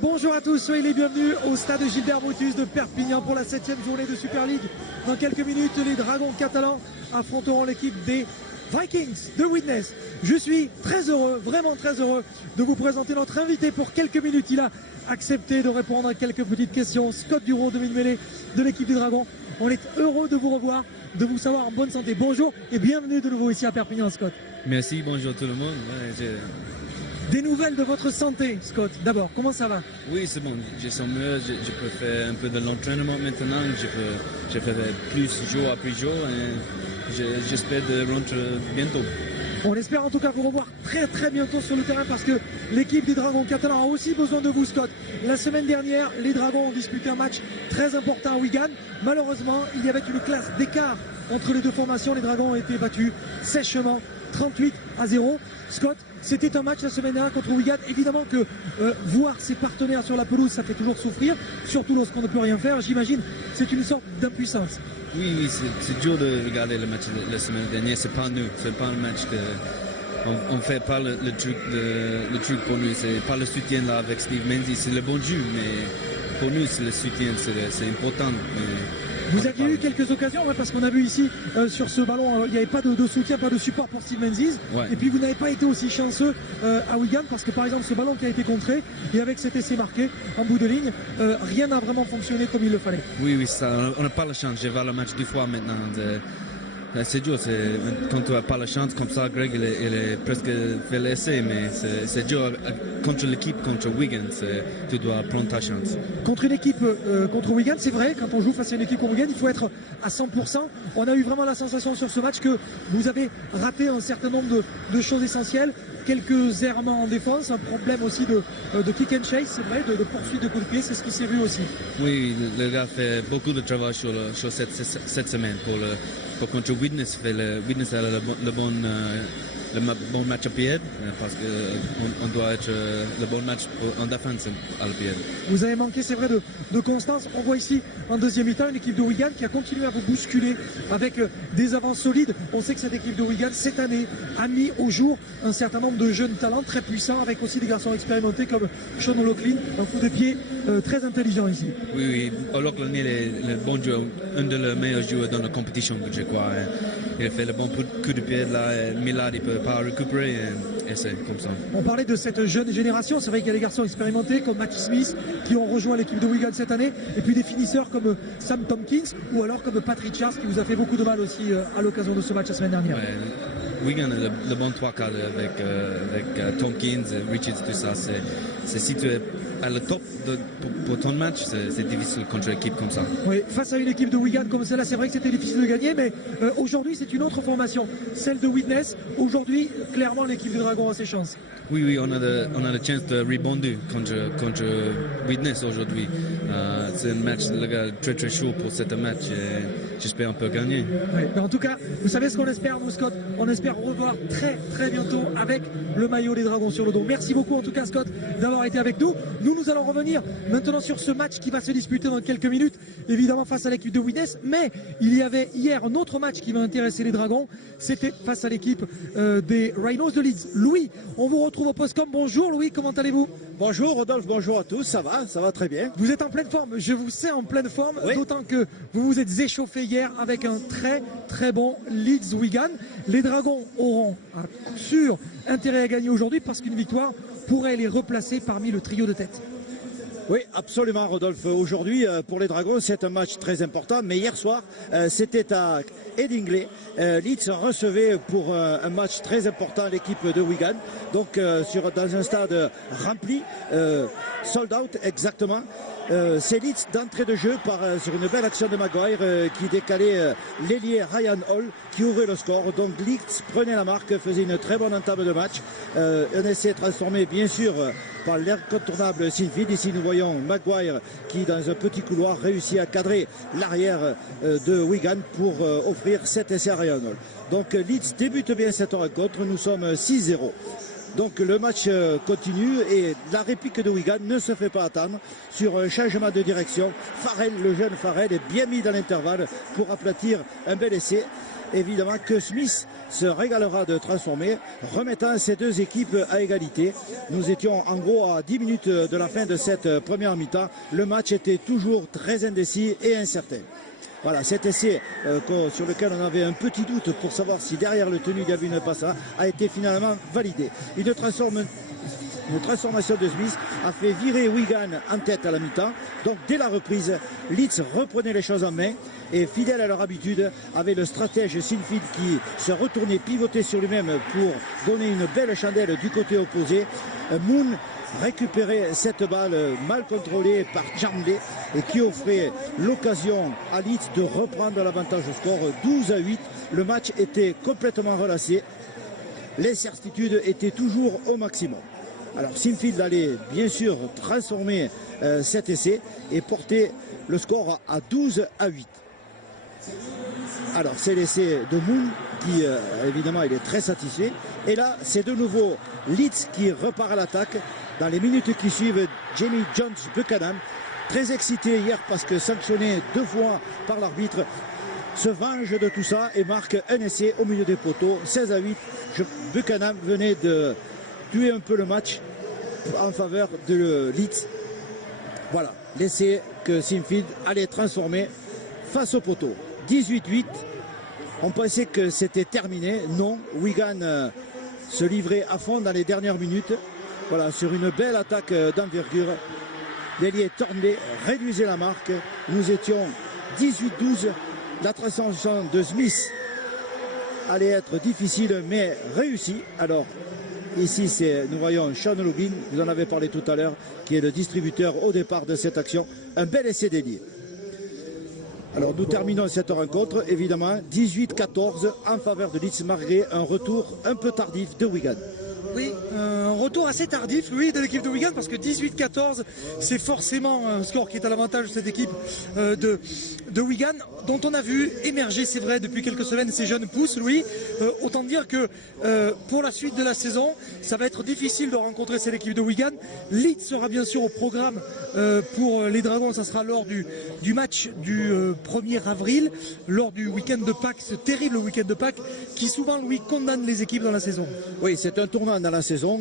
Bonjour à tous, soyez les bienvenus au stade Gilbert Brutus de Perpignan pour la 7e journée de Super League. Dans quelques minutes, les Dragons catalans affronteront l'équipe des Vikings de Widnes. Je suis très heureux, vraiment très heureux de vous présenter notre invité pour quelques minutes. Il a accepté de répondre à quelques petites questions. Scott Duro, demi-mêlée de l'équipe des Dragons. On est heureux de vous revoir, de vous savoir en bonne santé. Bonjour et bienvenue de nouveau ici à Perpignan, Scott. Merci, bonjour tout le monde. Des nouvelles de votre santé, Scott. D'abord, comment ça va? Oui, c'est bon, je sens mieux, je peux faire un peu de l'entraînement maintenant, je fais plus jour après jour et j'espère de rentrer bientôt. On espère en tout cas vous revoir très bientôt sur le terrain parce que l'équipe des Dragons catalans a aussi besoin de vous, Scott. La semaine dernière, les Dragons ont disputé un match très important à Wigan. Malheureusement, il y avait une classe d'écart entre les deux formations. Les Dragons ont été battus sèchement, 38-0. Scott, c'était un match la semaine dernière contre Wigan. Évidemment que voir ses partenaires sur la pelouse, ça fait toujours souffrir, surtout lorsqu'on ne peut rien faire. J'imagine c'est une sorte d'impuissance. Oui, c'est dur de regarder le match de la semaine dernière. C'est pas nous, c'est pas un match que on fait pas le truc pour nous. C'est pas le soutien là avec Steve Menzies. C'est le bon jeu, mais pour nous c'est le soutien, c'est important. Vous aviez eu quelques occasions, ouais, parce qu'on a vu ici sur ce ballon, il n'y avait pas de soutien, pas de support pour Steve Menzies. Ouais. Et puis vous n'avez pas été aussi chanceux à Wigan parce que par exemple ce ballon qui a été contré et avec cet essai marqué en bout de ligne, rien n'a vraiment fonctionné comme il le fallait. Oui, ça, on n'a pas la chance. Je vais le match 2 fois maintenant. C'est dur, quand tu n'as pas la chance comme ça, Greg il est presque fait l'essai, mais c'est dur contre l'équipe, contre Wigan, tu dois prendre ta chance. Contre une équipe, contre Wigan, c'est vrai, quand on joue face à une équipe comme Wigan, il faut être à 100%. On a eu vraiment la sensation sur ce match que vous avez raté un certain nombre de choses essentielles, quelques errements en défense, un problème aussi de kick and chase, c'est vrai, de poursuite de coups de pied, c'est ce qui s'est vu aussi. Oui, le gars fait beaucoup de travail sur cette semaine pour contre Widnes. Widnes a le bon match à pied parce qu'on doit être le bon match en défense à la pied. Vous avez manqué, c'est vrai, de constance. On voit ici en deuxième mi-temps une équipe de Wigan qui a continué à vous bousculer avec des avances solides. On sait que cette équipe de Wigan, cette année, a mis au jour un certain nombre de jeunes talents très puissants avec aussi des garçons expérimentés comme Sean O'Loughlin, un coup de pied très intelligent ici. Oui, O'Loughlin est le bon joueur, un des meilleurs joueurs dans la compétition, je crois. Il fait le bon coup de pied là, Millard il peut pas récupérer et c'est comme ça. On parlait de cette jeune génération, c'est vrai qu'il y a des garçons expérimentés comme Matty Smith qui ont rejoint l'équipe de Wigan cette année et puis des finisseurs comme Sam Tompkins ou alors comme Patrick Charles qui vous a fait beaucoup de mal aussi à l'occasion de ce match la semaine dernière. Ouais, Wigan a le bon trois quarts avec Tompkins, Richards, tout ça. C'est si tu es à le top pour ton match, c'est difficile contre une équipe comme ça. Oui, face à une équipe de Wigan comme celle-là, c'est vrai que c'était difficile de gagner, mais aujourd'hui c'est une autre formation, celle de Widnes. Aujourd'hui, clairement, l'équipe du Dragon a ses chances. Oui, on a la chance de rebondir contre Widnes aujourd'hui. C'est un match très chaud pour ce match et j'espère qu'on peut gagner. Oui, mais en tout cas, vous savez ce qu'on espère, nous, Scott? On espère revoir très bientôt avec le maillot des Dragons sur le dos. Merci beaucoup en tout cas, Scott, d'avoir été avec nous. Nous allons revenir maintenant sur ce match qui va se disputer dans quelques minutes, évidemment face à l'équipe de Widnes. Mais il y avait hier un autre match qui va intéresser les Dragons. C'était face à l'équipe des Rhinos de Leeds. Louis, on vous retrouve au Postcom. Bonjour Louis, comment allez-vous? Bonjour Rodolphe, bonjour à tous, ça va très bien. Vous êtes en pleine forme, je vous sais en pleine forme, oui. D'autant que vous vous êtes échauffé hier avec un très bon Leeds Wigan. Les Dragons auront à coup sûr intérêt à gagner aujourd'hui parce qu'une victoire pourrait les replacer parmi le trio de tête. Oui, absolument Rodolphe. Aujourd'hui, pour les Dragons, c'est un match très important. Mais hier soir, c'était à Headingley. Leeds recevait pour un match très important l'équipe de Wigan. Donc, dans un stade rempli, sold out exactement. C'est Leeds d'entrée de jeu sur une belle action de Maguire qui décalait l'ailier Ryan Hall qui ouvrait le score. Donc Leeds prenait la marque, faisait une très bonne entame de match. Un essai transformé bien sûr par l'incontournable Sinfield. Ici nous voyons Maguire qui dans un petit couloir réussit à cadrer l'arrière de Wigan pour offrir cet essai à Ryan Hall. Donc Leeds débute bien cette rencontre, nous sommes 6-0. Donc le match continue et la réplique de Wigan ne se fait pas attendre sur un changement de direction. Farrell, le jeune Farrell, est bien mis dans l'intervalle pour aplatir un bel essai. évidemment que Smith se régalera de transformer, remettant ces deux équipes à égalité. Nous étions en gros à 10 minutes de la fin de cette première mi-temps. Le match était toujours très indécis et incertain. Voilà, cet essai sur lequel on avait un petit doute pour savoir si derrière le tenu il y avait une passe a été finalement validé. Une transformation de Smith a fait virer Wigan en tête à la mi-temps. Donc dès la reprise, Leeds reprenait les choses en main et fidèle à leur habitude, avait le stratège Sinfield qui se retournait, pivotait sur lui-même pour donner une belle chandelle du côté opposé. Moon récupérer cette balle mal contrôlée par Jamley et qui offrait l'occasion à Leeds de reprendre l'avantage au score 12-8. Le match était complètement relâché. L'incertitude était toujours au maximum. Alors Sinfield allait bien sûr transformer cet essai et porter le score à 12-8. Alors c'est l'essai de Moon qui évidemment il est très satisfait. Et là c'est de nouveau Leeds qui repart à l'attaque. Dans les minutes qui suivent, Jamie Jones Buchanan, très excité hier parce que sanctionné 2 fois par l'arbitre, se venge de tout ça et marque un essai au milieu des poteaux, 16-8. Buchanan venait de tuer un peu le match en faveur de Leeds. Voilà, l'essai que Sinfield allait transformer face au poteau. 18-8. On pensait que c'était terminé. Non, Wigan se livrait à fond dans les dernières minutes. Voilà, sur une belle attaque d'envergure. L'ailier Thornley réduisait la marque. Nous étions 18-12. La transformation de Smith allait être difficile mais réussie. Alors ici nous voyons Sean Login, vous en avez parlé tout à l'heure, qui est le distributeur au départ de cette action. Un bel essai d'ailier. Alors nous terminons cette rencontre évidemment 18-14 en faveur de Leeds malgré un retour un peu tardif de Wigan. Oui, un retour assez tardif, oui, de l'équipe de Wigan, parce que 18-14, c'est forcément un score qui est à l'avantage de cette équipe de Wigan, dont on a vu émerger, c'est vrai, depuis quelques semaines, ces jeunes pousses, Louis. Autant dire que pour la suite de la saison, ça va être difficile de rencontrer cette équipe de Wigan. Leeds sera bien sûr au programme pour les Dragons, ça sera lors du match du 1er avril, lors du week-end de Pâques, ce terrible week-end de Pâques, qui souvent, Louis, condamne les équipes dans la saison. Oui, c'est un tournant dans la saison,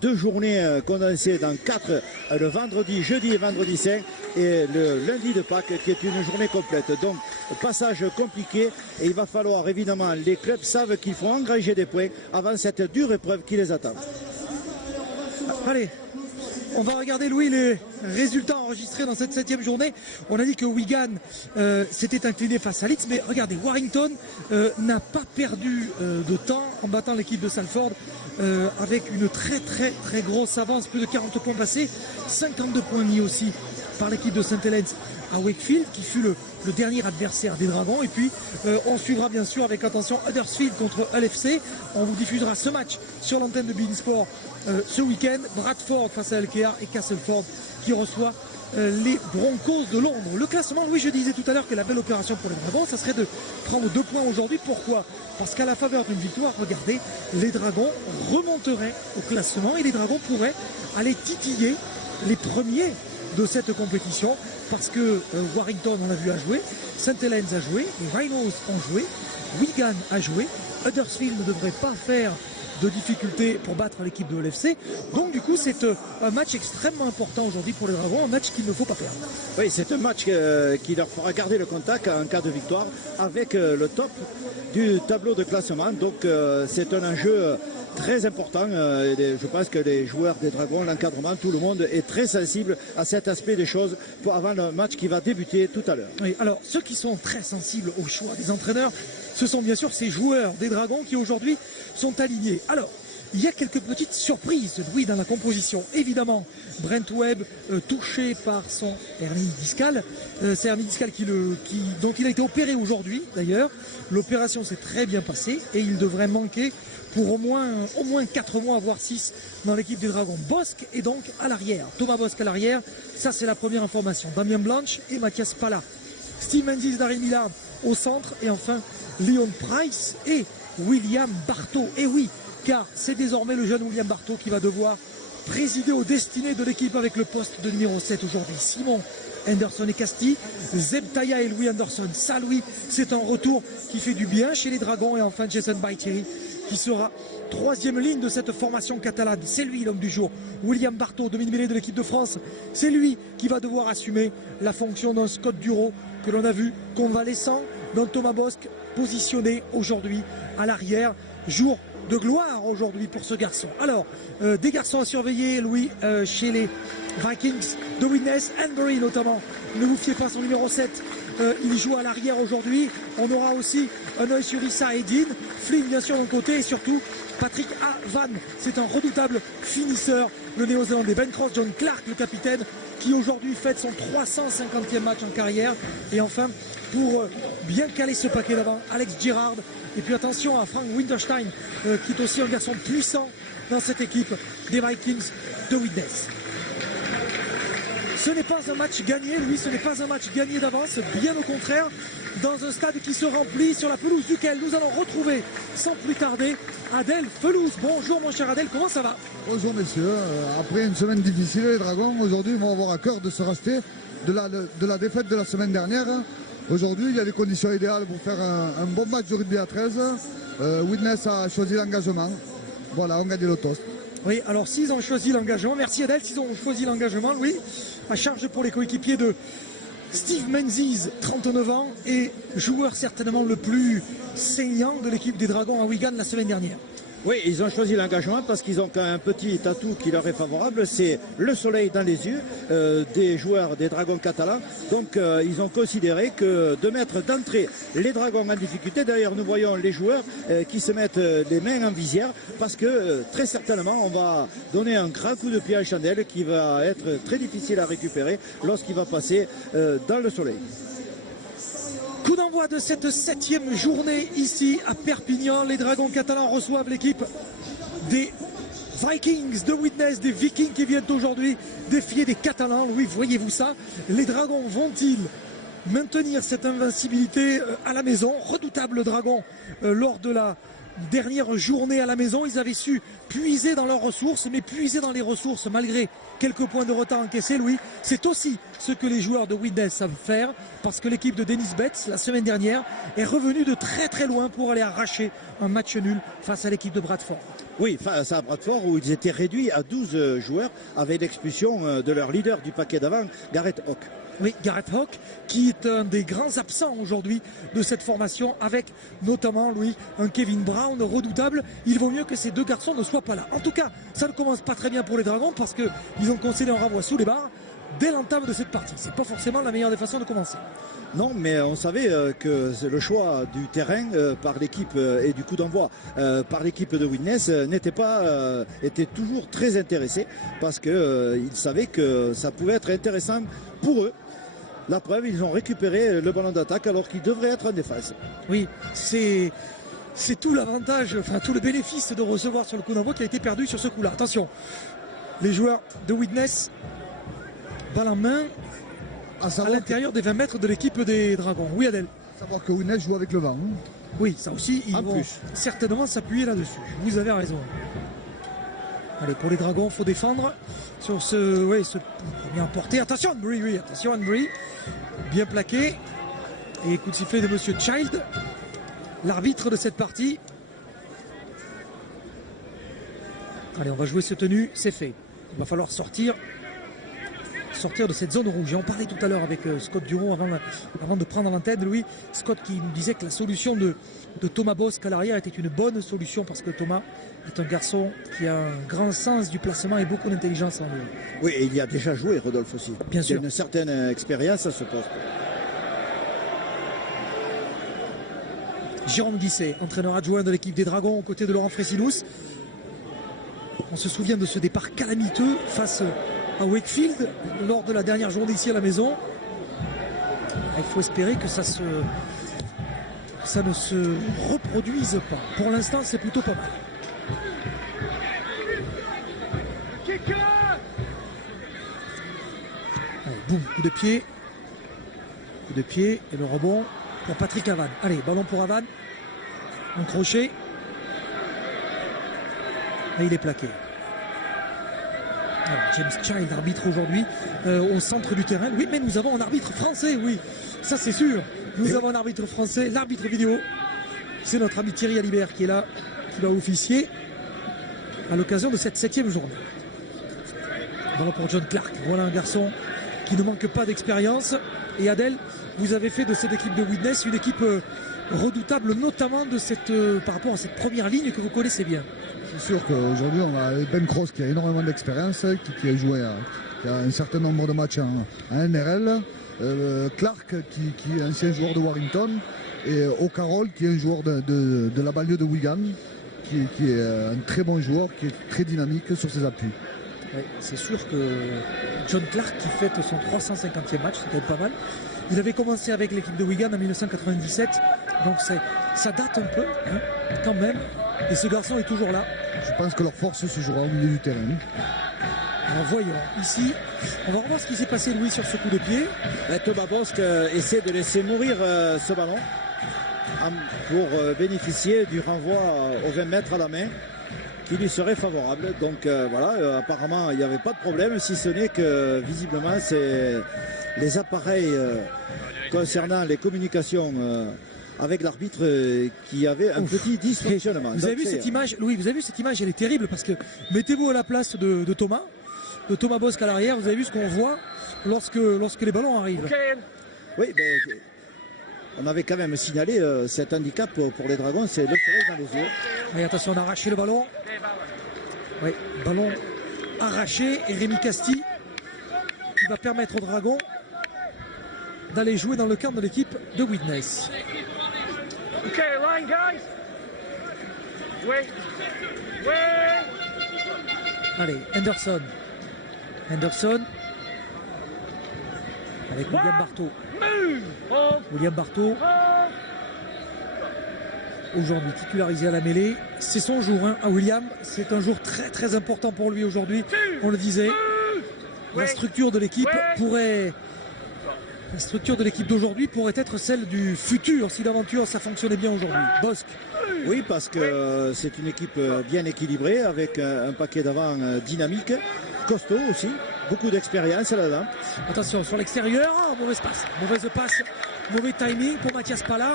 2 journées condensées dans 4, le vendredi, jeudi et vendredi saint et le lundi de Pâques qui est une journée complète. Donc passage compliqué et il va falloir évidemment, les clubs savent qu'il faut engranger des points avant cette dure épreuve qui les attend. Allez, on va regarder, Louis, les résultats enregistrés dans cette 7e journée. On a dit que Wigan s'était incliné face à Leeds, mais regardez, Warrington n'a pas perdu de temps en battant l'équipe de Salford avec une très grosse avance, plus de 40 points passés, 52 points mis aussi par l'équipe de St. Helens à Wakefield, qui fut le dernier adversaire des Dragons. Et puis on suivra bien sûr avec attention Huddersfield contre LFC. On vous diffusera ce match sur l'antenne de beIN Sport ce week-end. Bradford face à LKR et Castleford qui reçoit les Broncos de Londres. Le classement, oui, je disais tout à l'heure que la belle opération pour les Dragons, ça serait de prendre 2 points aujourd'hui. Pourquoi? Parce qu'à la faveur d'une victoire, regardez, les Dragons remonteraient au classement et les Dragons pourraient aller titiller les premiers de cette compétition, parce que Warrington, on l'a vu, a joué, St. Helens a joué, les Rhinos ont joué, Wigan a joué, Huddersfield ne devrait pas faire de difficultés pour battre l'équipe de l'FC. Donc du coup c'est un match extrêmement important aujourd'hui pour les Dragons, un match qu'il ne faut pas perdre. Oui, c'est un match qui leur fera garder le contact en cas de victoire avec le top du tableau de classement. Donc c'est un enjeu très important. Je pense que les joueurs des Dragons, l'encadrement, tout le monde est très sensible à cet aspect des choses avant le match qui va débuter tout à l'heure. Oui, alors ceux qui sont très sensibles au choix des entraîneurs, ce sont bien sûr ces joueurs des Dragons qui aujourd'hui sont alignés. Alors, il y a quelques petites surprises, Louis, dans la composition. Évidemment, Brent Webb touché par son hernie discale. C'est hernie discale dont il a été opéré aujourd'hui, d'ailleurs. L'opération s'est très bien passée et il devrait manquer pour au moins 4 mois, voire 6 dans l'équipe des Dragons. Bosque est donc à l'arrière. Thomas Bosque à l'arrière, ça c'est la première information. Damien Blanche et Mathias Pala. Steve Menzies, Daryl Millard au centre et enfin Leon Price et William Bartow. Et oui, car c'est désormais le jeune William Bartow qui va devoir présider aux destinées de l'équipe avec le poste de numéro 7 aujourd'hui. Simon Henderson et Casti, Zeb Taya et Louis Anderson. Ça, Louis, c'est un retour qui fait du bien chez les Dragons. Et enfin, Jason Baitieri qui sera troisième ligne de cette formation catalane. C'est lui l'homme du jour. William Barthaud, demi-mêlée de l'équipe de France. C'est lui qui va devoir assumer la fonction d'un Scott Duro que l'on a vu convalescent, d'un Thomas Bosc positionné aujourd'hui à l'arrière. Jour de gloire aujourd'hui pour ce garçon. Alors, des garçons à surveiller, Louis, chez les Vikings de Widnes, Henbury notamment. Ne vous fiez pas, son numéro 7, il joue à l'arrière aujourd'hui. On aura aussi un œil sur Issa Edin, Flynn bien sûr d'un côté et surtout Patrick Van. C'est un redoutable finisseur, le néo-zélandais. Ben Cross, John Clark, le capitaine, qui aujourd'hui fête son 350e match en carrière. Et enfin, pour bien caler ce paquet d'avant, Alex Girard. Et puis attention à Frank Winterstein, qui est aussi un garçon puissant dans cette équipe des Vikings de Widnes. Ce n'est pas un match gagné, lui, ce n'est pas un match gagné d'avance, bien au contraire, dans un stade qui se remplit sur la pelouse duquel nous allons retrouver, sans plus tarder, Adel Felouz. Bonjour mon cher Adel, comment ça va? Bonjour messieurs, après une semaine difficile, les Dragons aujourd'hui vont avoir à cœur de se racheter de la défaite de la semaine dernière. Aujourd'hui, il y a les conditions idéales pour faire un bon match de rugby à 13. Widnes a choisi l'engagement. Voilà, on gagne le toast. Oui, alors s'ils ont choisi l'engagement, merci Adel, s'ils ont choisi l'engagement, Louis, à charge pour les coéquipiers de Steve Menzies, 39 ans, et joueur certainement le plus saignant de l'équipe des Dragons à Wigan la semaine dernière. Oui, ils ont choisi l'engagement parce qu'ils ont un petit atout qui leur est favorable, c'est le soleil dans les yeux des joueurs des Dragons catalans. Donc ils ont considéré que de mettre d'entrée les Dragons en difficulté, d'ailleurs nous voyons les joueurs qui se mettent les mains en visière parce que très certainement on va donner un grand coup de pied à chandelle qui va être très difficile à récupérer lorsqu'il va passer dans le soleil. Coup d'envoi de cette 7e journée ici à Perpignan. Les Dragons catalans reçoivent l'équipe des Vikings de Widnes, des Vikings qui viennent aujourd'hui défier des Catalans. Oui, voyez-vous ça? Les Dragons vont-ils maintenir cette invincibilité à la maison? Redoutable Dragon lors de la dernière journée à la maison. Ils avaient su puiser dans leurs ressources, mais puiser dans les ressources malgré quelques points de retard encaissés, Louis. C'est aussi ce que les joueurs de Widnes savent faire, parce que l'équipe de Dennis Betts, la semaine dernière, est revenue de très très loin pour aller arracher un match nul face à l'équipe de Bradford. Oui, face à Bradford où ils étaient réduits à 12 joueurs avec l'expulsion de leur leader du paquet d'avant, Gareth Hawk. Oui, Gareth Hawk, qui est un des grands absents aujourd'hui de cette formation, avec notamment, Louis, un Kevin Brown redoutable. Il vaut mieux que ces deux garçons ne soient pas là. En tout cas, ça ne commence pas très bien pour les Dragons parce qu'ils ont concédé un renvoi sous les barres dès l'entame de cette partie. C'est pas forcément la meilleure des façons de commencer. Non, mais on savait que le choix du terrain par l'équipe et du coup d'envoi par l'équipe de Widnes était toujours très intéressé parce qu'ils savaient que ça pouvait être intéressant pour eux. La preuve, ils ont récupéré le ballon d'attaque alors qu'il devrait être en défense. Oui, c'est tout l'avantage, enfin tout le bénéfice de recevoir sur le coup d'envoi qui a été perdu sur ce coup-là. Attention, les joueurs de Widnes, balle en main, à l'intérieur des 20 mètres de l'équipe des Dragons. Oui, Adèle. Savoir que Widnes joue avec le vent. Oui, ça aussi, ils vont certainement s'appuyer là-dessus. Vous avez raison. Allez, pour les Dragons, il faut défendre sur ce premier emporté. Attention, Henbury, oui, attention, Henbury. Bien plaqué. Et coup de sifflet de Monsieur Child, l'arbitre de cette partie. Allez, on va jouer ce tenue, c'est fait. Il va falloir sortir de cette zone rouge. Et on parlait tout à l'heure avec Scott Duro avant de prendre l'antenne, Louis. Scott qui nous disait que la solution de Thomas Bosc à l'arrière était une bonne solution parce que Thomas est un garçon qui a un grand sens du placement et beaucoup d'intelligence en lui. Oui, et il y a déjà joué, Rodolphe aussi. Bien sûr. Il y a une certaine expérience à ce poste. Jérôme Guisset, entraîneur adjoint de l'équipe des Dragons aux côtés de Laurent Frécinous. On se souvient de ce départ calamiteux face à Wakefield lors de la dernière journée ici à la maison. Il faut espérer que ça ne se reproduise pas. Pour l'instant, c'est plutôt pas mal. Allez, boum, coup de pied. Coup de pied et le rebond pour Patrick Havan. Allez, ballon pour Havan. Un crochet. Et il est plaqué. Alors, James Child, arbitre aujourd'hui au centre du terrain. Oui, mais nous avons un arbitre français, oui, ça c'est sûr. Nous avons un arbitre français, l'arbitre vidéo. C'est notre ami Thierry Alibert qui est là, qui va officier à l'occasion de cette 7e journée. Voilà pour John Clark. Voilà un garçon qui ne manque pas d'expérience. Et Adèle, vous avez fait de cette équipe de Widnes une équipe redoutable, notamment par rapport à cette première ligne que vous connaissez bien. C'est sûr qu'aujourd'hui, on a Ben Cross qui a énormément d'expérience, qui a joué qui a un certain nombre de matchs en NRL. Clark, qui est ancien joueur de Warrington. Et O'Carroll, qui est un joueur de la banlieue de Wigan, qui est un très bon joueur, qui est très dynamique sur ses appuis. Ouais, c'est sûr que John Clark qui fête son 350e match, c'est quand même pas mal. Il avait commencé avec l'équipe de Wigan en 1997, donc ça date un peu, hein, quand même. Et ce garçon est toujours là. Je pense que leur force se jouera au milieu du terrain. Alors voyons, ici, on va revoir ce qui s'est passé, Louis, sur ce coup de pied. Thomas Bosque essaie de laisser mourir ce ballon pour bénéficier du renvoi aux 20 mètres à la main qui lui serait favorable. Donc voilà, apparemment il n'y avait pas de problème, si ce n'est que visiblement c'est les appareils concernant les communications avec l'arbitre qui avait un petit dysfonctionnement. Vous avez vu cette image, Louis, vous avez vu cette image, elle est terrible parce que mettez-vous à la place de Thomas Bosque à l'arrière, vous avez vu ce qu'on voit lorsque les ballons arrivent. Oui, mais on avait quand même signalé cet handicap pour les Dragons, c'est le soleil dans les yeux. Et attention, on a arraché le ballon. Oui, ballon arraché et Rémi Casti qui va permettre aux Dragons d'aller jouer dans le camp de l'équipe de Widnes. Okay, line, guys. Wait. Allez, Henderson avec William Bartow. William Bartow, aujourd'hui titularisé à la mêlée. C'est son jour, hein, à William. C'est un jour très très important pour lui aujourd'hui. On le disait. La structure de l'équipe d'aujourd'hui pourrait être celle du futur si l'aventure ça fonctionnait bien aujourd'hui. Bosque. Oui, parce que c'est une équipe bien équilibrée avec un paquet d'avant dynamique, costaud aussi, beaucoup d'expérience là-dedans. Attention sur l'extérieur, mauvaise passe, mauvais timing pour Mathias Pala.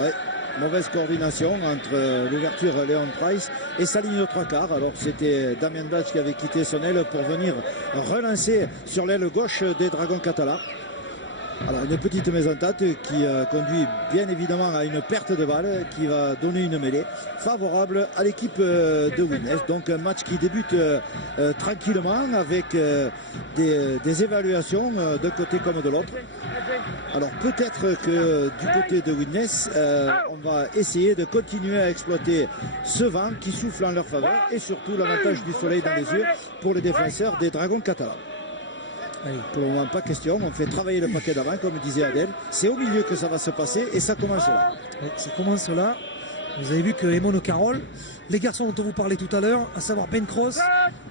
Ouais, mauvaise coordination entre l'ouverture Léon Price et sa ligne de 3/4. Alors c'était Damien Batch qui avait quitté son aile pour venir relancer sur l'aile gauche des Dragons catalans. Alors une petite mésentente qui conduit bien évidemment à une perte de balle qui va donner une mêlée favorable à l'équipe de Widnes. Donc un match qui débute tranquillement avec des évaluations d'un côté comme de l'autre. Alors peut-être que du côté de Widnes, on va essayer de continuer à exploiter ce vent qui souffle en leur faveur et surtout l'avantage du soleil dans les yeux pour les défenseurs des Dragons catalans. Allez. Pour le moment, pas question. On fait travailler le paquet d'avant, comme disait Adèle. C'est au milieu que ça va se passer et ça commence là. Oui, ça commence là. Vous avez vu que Eamon O'Carroll, les garçons dont on vous parlait tout à l'heure, à savoir Ben Cross,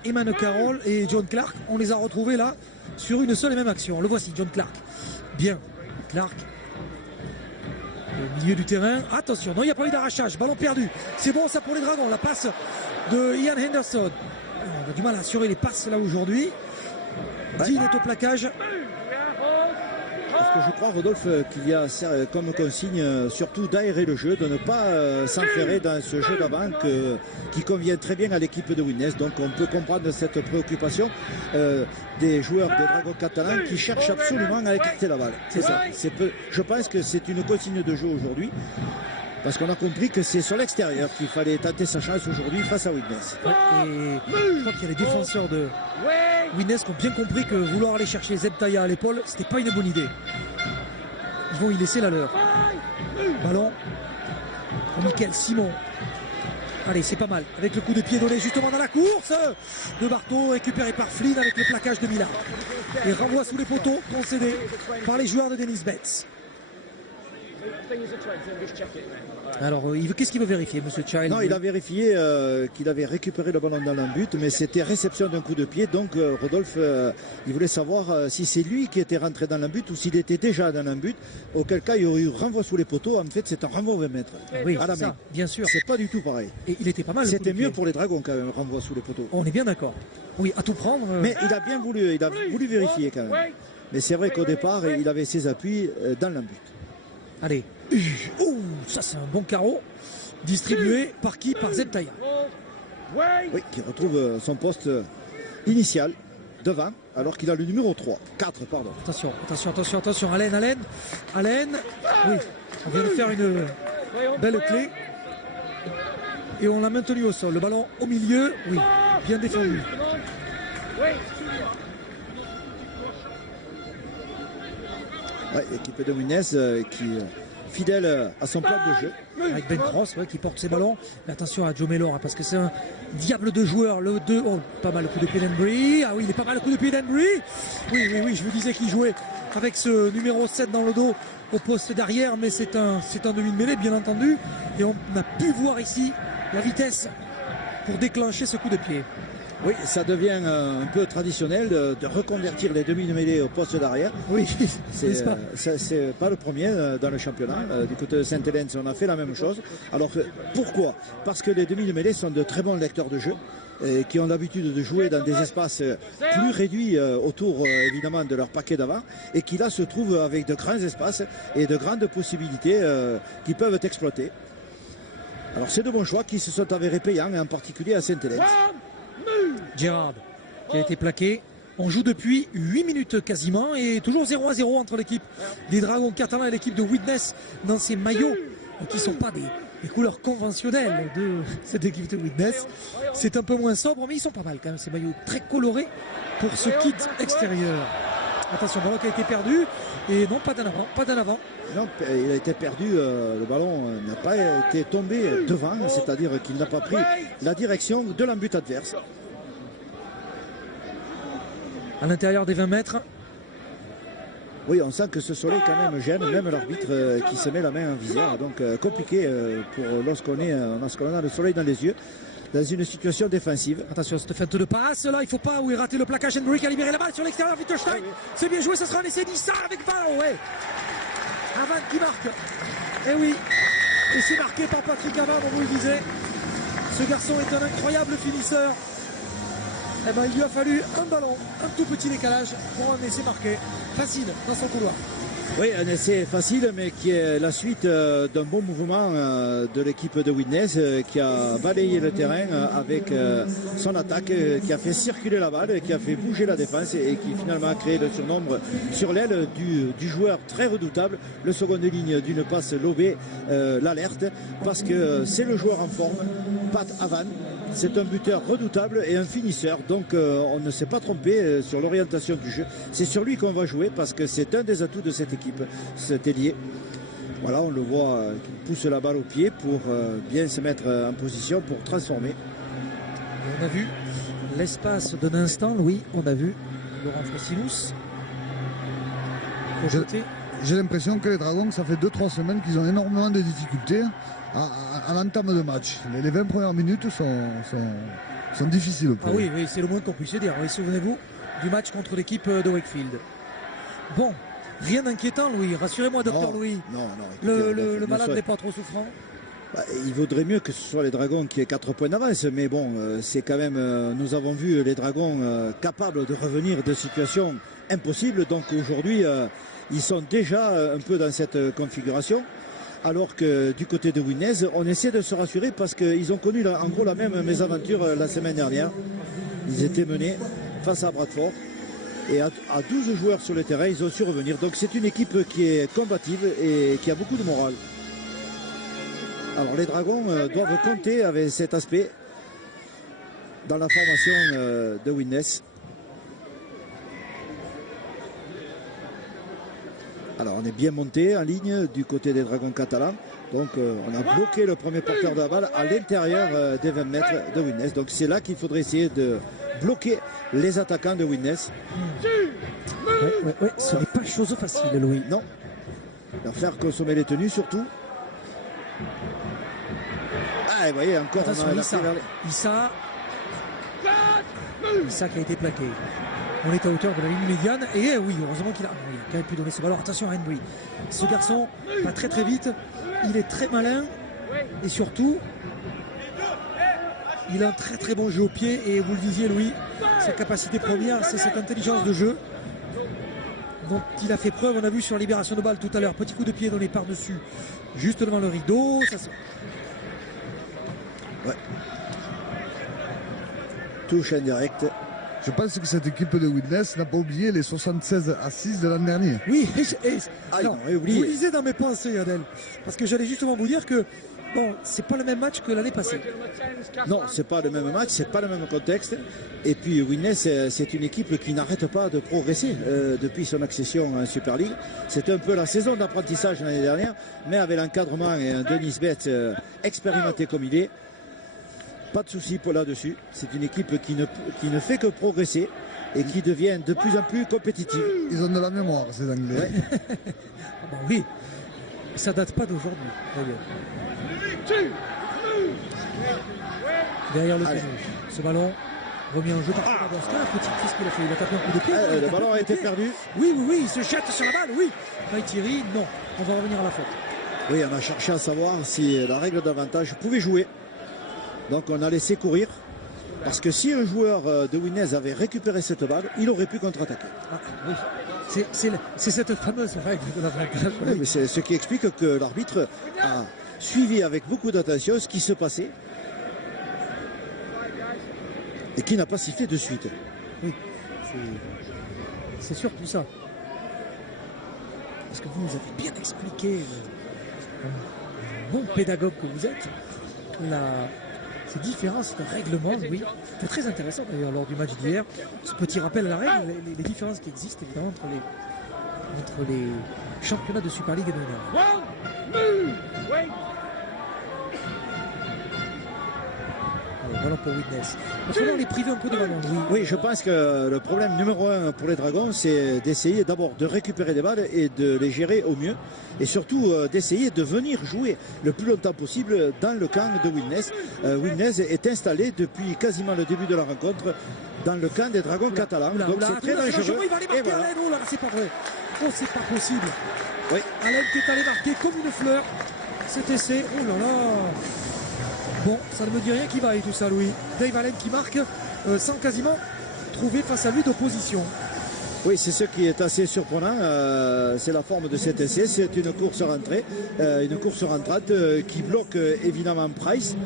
Eamon O'Carroll et John Clark, on les a retrouvés là sur une seule et même action. Le voici, John Clark. Bien. Clark. Au milieu du terrain. Attention, non, il n'y a pas eu d'arrachage. Ballon perdu. C'est bon ça pour les Dragons. La passe de Ian Henderson. On a du mal à assurer les passes là aujourd'hui. Dean est au plaquage. Parce que je crois, Rodolphe, qu'il y a comme consigne surtout d'aérer le jeu, de ne pas s'enferrer dans ce jeu d'avant qui convient très bien à l'équipe de Widnes. Donc on peut comprendre cette préoccupation des joueurs des Dragons catalans qui cherchent absolument à écarter la balle. C'est ça. Je pense que c'est une consigne de jeu aujourd'hui. Parce qu'on a compris que c'est sur l'extérieur qu'il fallait tenter sa chance aujourd'hui face à Widnes. Ouais, et je crois qu'il y a les défenseurs de Widnes qui ont bien compris que vouloir aller chercher Zebtaïa à l'épaule, c'était pas une bonne idée. Ils vont y laisser la leur. Ballon pour Michael Simon. Allez, c'est pas mal. Avec le coup de pied donné justement dans la course de Bartow, récupéré par Flynn avec le plaquage de Millard. Et renvoi sous les poteaux concédé par les joueurs de Dennis Betts. Alors, qu'est-ce qu'il veut vérifier, Monsieur Child? Non, il a vérifié qu'il avait récupéré le ballon dans le but, mais c'était réception d'un coup de pied. Donc, Rodolphe, il voulait savoir si c'est lui qui était rentré dans le but ou s'il était déjà dans le but. Auquel cas, il y aurait eu renvoi sous les poteaux. En fait, c'est un renvoi 20 mètres. Oui, à la c'est ça, main. bien sûr. C'est pas du tout pareil. Et il était pas mal. C'était mieux pour les Dragons quand même, renvoi sous les poteaux. On est bien d'accord. Oui, à tout prendre. Mais il a bien voulu, il a voulu vérifier quand même. Mais c'est vrai qu'au départ, il avait ses appuis dans le but. Allez. Ouh, ça c'est un bon carreau. Distribué par qui? Par Zebtaïa. Oui, qui retrouve son poste initial devant, alors qu'il a le numéro 3. 4, pardon. Attention, attention, attention, attention. Allen. Oui, on vient de faire une belle clé. Et on l'a maintenu au sol. Le ballon au milieu, oui, bien défendu. Ouais, l'équipe de Winnes qui fidèle à son plan de jeu. Avec Ben Cross qui porte ses ballons. Mais attention à Joe Mellor parce que c'est un diable de joueur. Le 2, oh, pas mal le coup de pied d'Embry. Ah oui, il est pas mal le coup de pied d'Embry. Oui, je vous disais qu'il jouait avec ce numéro 7 dans le dos au poste d'arrière, mais c'est un demi de mêlée bien entendu. Et on a pu voir ici la vitesse pour déclencher ce coup de pied. Oui, ça devient un peu traditionnel de reconvertir les demi-mêlées au poste d'arrière. Oui, c'est pas le premier dans le championnat. Du côté de Sainte-Hélène, on a fait la même chose. Alors pourquoi? Parce que les demi-mêlées sont de très bons lecteurs de jeu qui ont l'habitude de jouer dans des espaces plus réduits autour évidemment de leur paquet d'avant et qui là se trouvent avec de grands espaces et de grandes possibilités qui peuvent exploiter. Alors c'est de bons choix qui se sont avérés payants, en particulier à Sainte-Hélène. Gérard qui a été plaqué. On joue depuis 8 minutes quasiment et toujours 0-0 entre l'équipe des Dragons catalans et l'équipe de Widnes dans ces maillots qui ne sont pas des couleurs conventionnelles de cette équipe de Widnes. C'est un peu moins sobre mais ils sont pas mal quand même, ces maillots très colorés pour ce kit extérieur. Attention, ballon qui a été perdu et non, pas d'en avant. Non, il a été perdu, le ballon n'a pas été tombé devant, c'est-à-dire qu'il n'a pas pris la direction de l'embut adverse. À l'intérieur des 20 mètres. Oui, on sent que ce soleil quand même gêne, même l'arbitre qui se met la main en viseur. Donc compliqué pour lorsqu'on a le soleil dans les yeux, dans une situation défensive. Attention, cette feinte de passe, là, il ne faut pas rater le plaquage. Henry qui a libéré la balle sur l'extérieur, Wittgenstein. C'est bien joué, ce sera un essai d'Issar avec Van, ouais. Avan qui marque. Et oui, et c'est marqué par Patrick Avan, on vous le disait. Ce garçon est un incroyable finisseur. Eh ben, il lui a fallu un ballon, un tout petit décalage pour un essai marqué. Facile dans son couloir. Oui, un essai facile, mais qui est la suite d'un bon mouvement de l'équipe de Widnes qui a balayé le terrain avec son attaque, qui a fait circuler la balle, qui a fait bouger la défense et qui finalement a créé le surnombre sur l'aile du joueur très redoutable, le second de ligne d'une passe lobée, l'alerte, parce que c'est le joueur en forme, Pat Avan. C'est un buteur redoutable et un finisseur, donc on ne s'est pas trompé sur l'orientation du jeu. C'est sur lui qu'on va jouer parce que c'est un des atouts de cette équipe, cet ailier. Voilà, on le voit qui pousse la balle au pied pour bien se mettre en position pour transformer. Et on a vu l'espace d'un instant, Louis, on a vu Laurent Frossilous. J'ai l'impression que les Dragons, ça fait 2-3 semaines qu'ils ont énormément de difficultés à l'entame de match. Les 20 premières minutes sont difficiles. Ah oui, c'est le moins qu'on puisse dire. Oui, souvenez-vous du match contre l'équipe de Wakefield. Bon, rien d'inquiétant, Louis. Rassurez-moi, docteur Louis. Non. Le malade n'est pas trop souffrant. Il vaudrait mieux que ce soit les Dragons qui aient 4 points d'avance, mais bon, c'est quand même. Nous avons vu les Dragons capables de revenir de situations impossibles. Donc aujourd'hui, ils sont déjà un peu dans cette configuration. Alors que du côté de Widnes, on essaie de se rassurer parce qu'ils ont connu en gros la même mésaventure la semaine dernière. Ils étaient menés face à Bradford et à 12 joueurs sur le terrain, ils ont su revenir. Donc c'est une équipe qui est combative et qui a beaucoup de morale. Alors les Dragons doivent compter avec cet aspect dans la formation de Widnes. Alors on est bien monté en ligne du côté des Dragons catalans. Donc on a bloqué le premier porteur de la balle à l'intérieur des 20 mètres de Widnes. Donc c'est là qu'il faudrait essayer de bloquer les attaquants de Widnes. Oui, ce n'est pas chose facile, Louis. Non. Leur faire consommer les tenues surtout. Ah, vous voyez, encore Attention, on a Issa qui a été plaqué. On est à hauteur de la ligne médiane. Et oui, heureusement qu'il a quand même pu donner ce ballon. Attention à Henry. Ce garçon va très très vite. Il est très malin. Et surtout, il a un très très bon jeu au pied. Et vous le disiez, Louis, sa capacité première, c'est cette intelligence de jeu dont il a fait preuve. On a vu sur libération de balle tout à l'heure. Petit coup de pied donné par-dessus, juste devant le rideau. Ouais. Touche indirecte. Je pense que cette équipe de Widnes n'a pas oublié les 76 assises de l'an dernier. Oui, Non, je oublié. vous lisez dans mes pensées, Adèle. Parce que j'allais justement vous dire que bon, c'est pas le même match que l'année passée. Non, c'est pas le même match, c'est pas le même contexte. Et puis Widnes, c'est une équipe qui n'arrête pas de progresser depuis son accession en Super League. C'était un peu la saison d'apprentissage l'année dernière, mais avec l'encadrement et un Denis Betts expérimenté comme il est, pas de souci pour là-dessus. C'est une équipe qui ne fait que progresser et qui devient de plus en plus compétitive. Ils ont de la mémoire, ces Anglais. Ouais. Ah bah oui, ça date pas d'aujourd'hui. Derrière le Allez. pénal. Ce ballon remis en jeu par Bosca. Petit fils qu'il a fait. Il a tapé un coup de pied. Le ballon a été perdu. Oui, il se jette sur la balle. Oui. Thierry, non. On va revenir à la faute. Oui, on a cherché à savoir si la règle d'avantage pouvait jouer. Donc on a laissé courir. Parce que si un joueur de Widnes avait récupéré cette balle, il aurait pu contre-attaquer. Ah, oui. C'est cette fameuse règle de l'avantage. Oui, mais c'est ce qui explique que l'arbitre a suivi avec beaucoup d'attention ce qui se passait et qui n'a pas sifflé de suite. Oui, c'est surtout ça. Parce que vous nous avez bien expliqué, bon pédagogue que vous êtes, ces différences de règlement, oui. C'était très intéressant d'ailleurs lors du match d'hier. Ce petit rappel à la règle, les différences qui existent évidemment entre les championnats de Super League et de Nord. Voilà pour Widnes. Il va falloir les priver un peu de ballon. Oui, je pense que le problème numéro un pour les Dragons, c'est d'essayer d'abord de récupérer des balles et de les gérer au mieux. Et surtout d'essayer de venir jouer le plus longtemps possible dans le camp de Widnes. Widnes est installé depuis quasiment le début de la rencontre dans le camp des Dragons catalans. Donc c'est très dangereux. Il va aller marquer Alain. Oh là, c'est pas vrai. Oh, c'est pas possible. Oui. Alain qui est allé marquer comme une fleur. Cet essai. Oh là là. Bon, ça ne me dit rien qui vaille tout ça, Louis. Dave Allen qui marque sans quasiment trouver face à lui d'opposition. Oui, c'est ce qui est assez surprenant. C'est la forme de cet essai. C'est une course rentrée, une course rentrante qui bloque évidemment Price.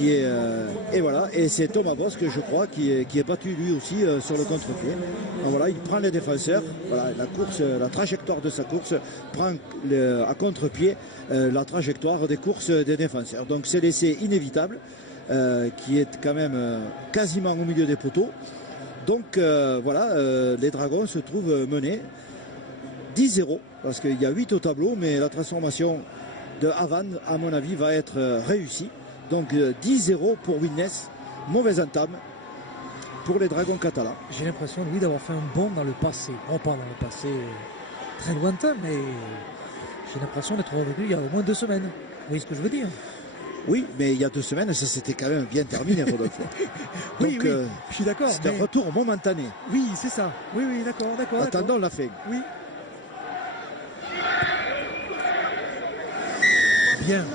Et voilà, et c'est Thomas Bosque, je crois, qui est battu lui aussi sur le contre-pied. Donc voilà, il prend les défenseurs. Voilà, la trajectoire de sa course prend à contre-pied la trajectoire des courses des défenseurs. Donc c'est l'essai inévitable qui est quand même quasiment au milieu des poteaux. Donc voilà, les Dragons se trouvent menés 10-0 parce qu'il y a 8 au tableau, mais la transformation de Havan, à mon avis, va être réussie. Donc 10-0 pour Widnes, mauvaise entame pour les Dragons catalans. J'ai l'impression, Louis, d'avoir fait un bond dans le passé. Non pas dans le passé très lointain, mais j'ai l'impression d'être revenu il y a au moins 2 semaines. Vous voyez ce que je veux dire? Oui, mais il y a 2 semaines, ça s'était quand même bien terminé, Rodolphe. Oui, je suis d'accord. C'est un retour momentané. Oui, c'est ça. Oui, d'accord. Attendons la fin. Oui. Bien.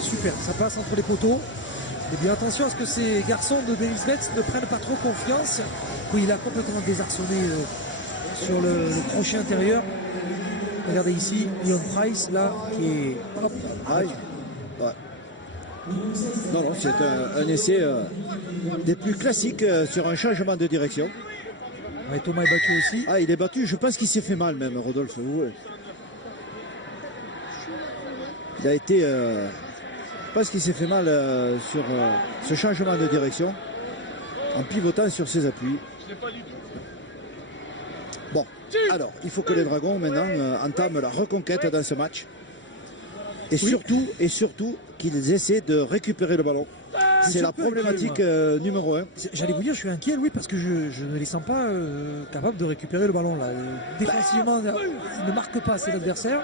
Super, ça passe entre les poteaux. Et bien attention à ce que ces garçons de Denis Betts ne prennent pas trop confiance. Oui, il a complètement désarçonné sur le crochet intérieur. Regardez ici, Leon Price, là, qui est... Hop, ouais. Non, c'est un essai des plus classiques sur un changement de direction. Ouais, Thomas est battu aussi. Ah, il est battu, je pense qu'il s'est fait mal même, Rodolphe. Il a été... Je pense qu'il s'est fait mal sur ce changement de direction en pivotant sur ses appuis. Bon, alors, il faut que les Dragons maintenant entament la reconquête dans ce match. Et surtout qu'ils essaient de récupérer le ballon. C'est la problématique numéro 1. J'allais vous dire, je suis inquiet, Louis, parce que je ne les sens pas capables de récupérer le ballon. Là. Défensivement, ils ne marquent pas assez l'adversaire.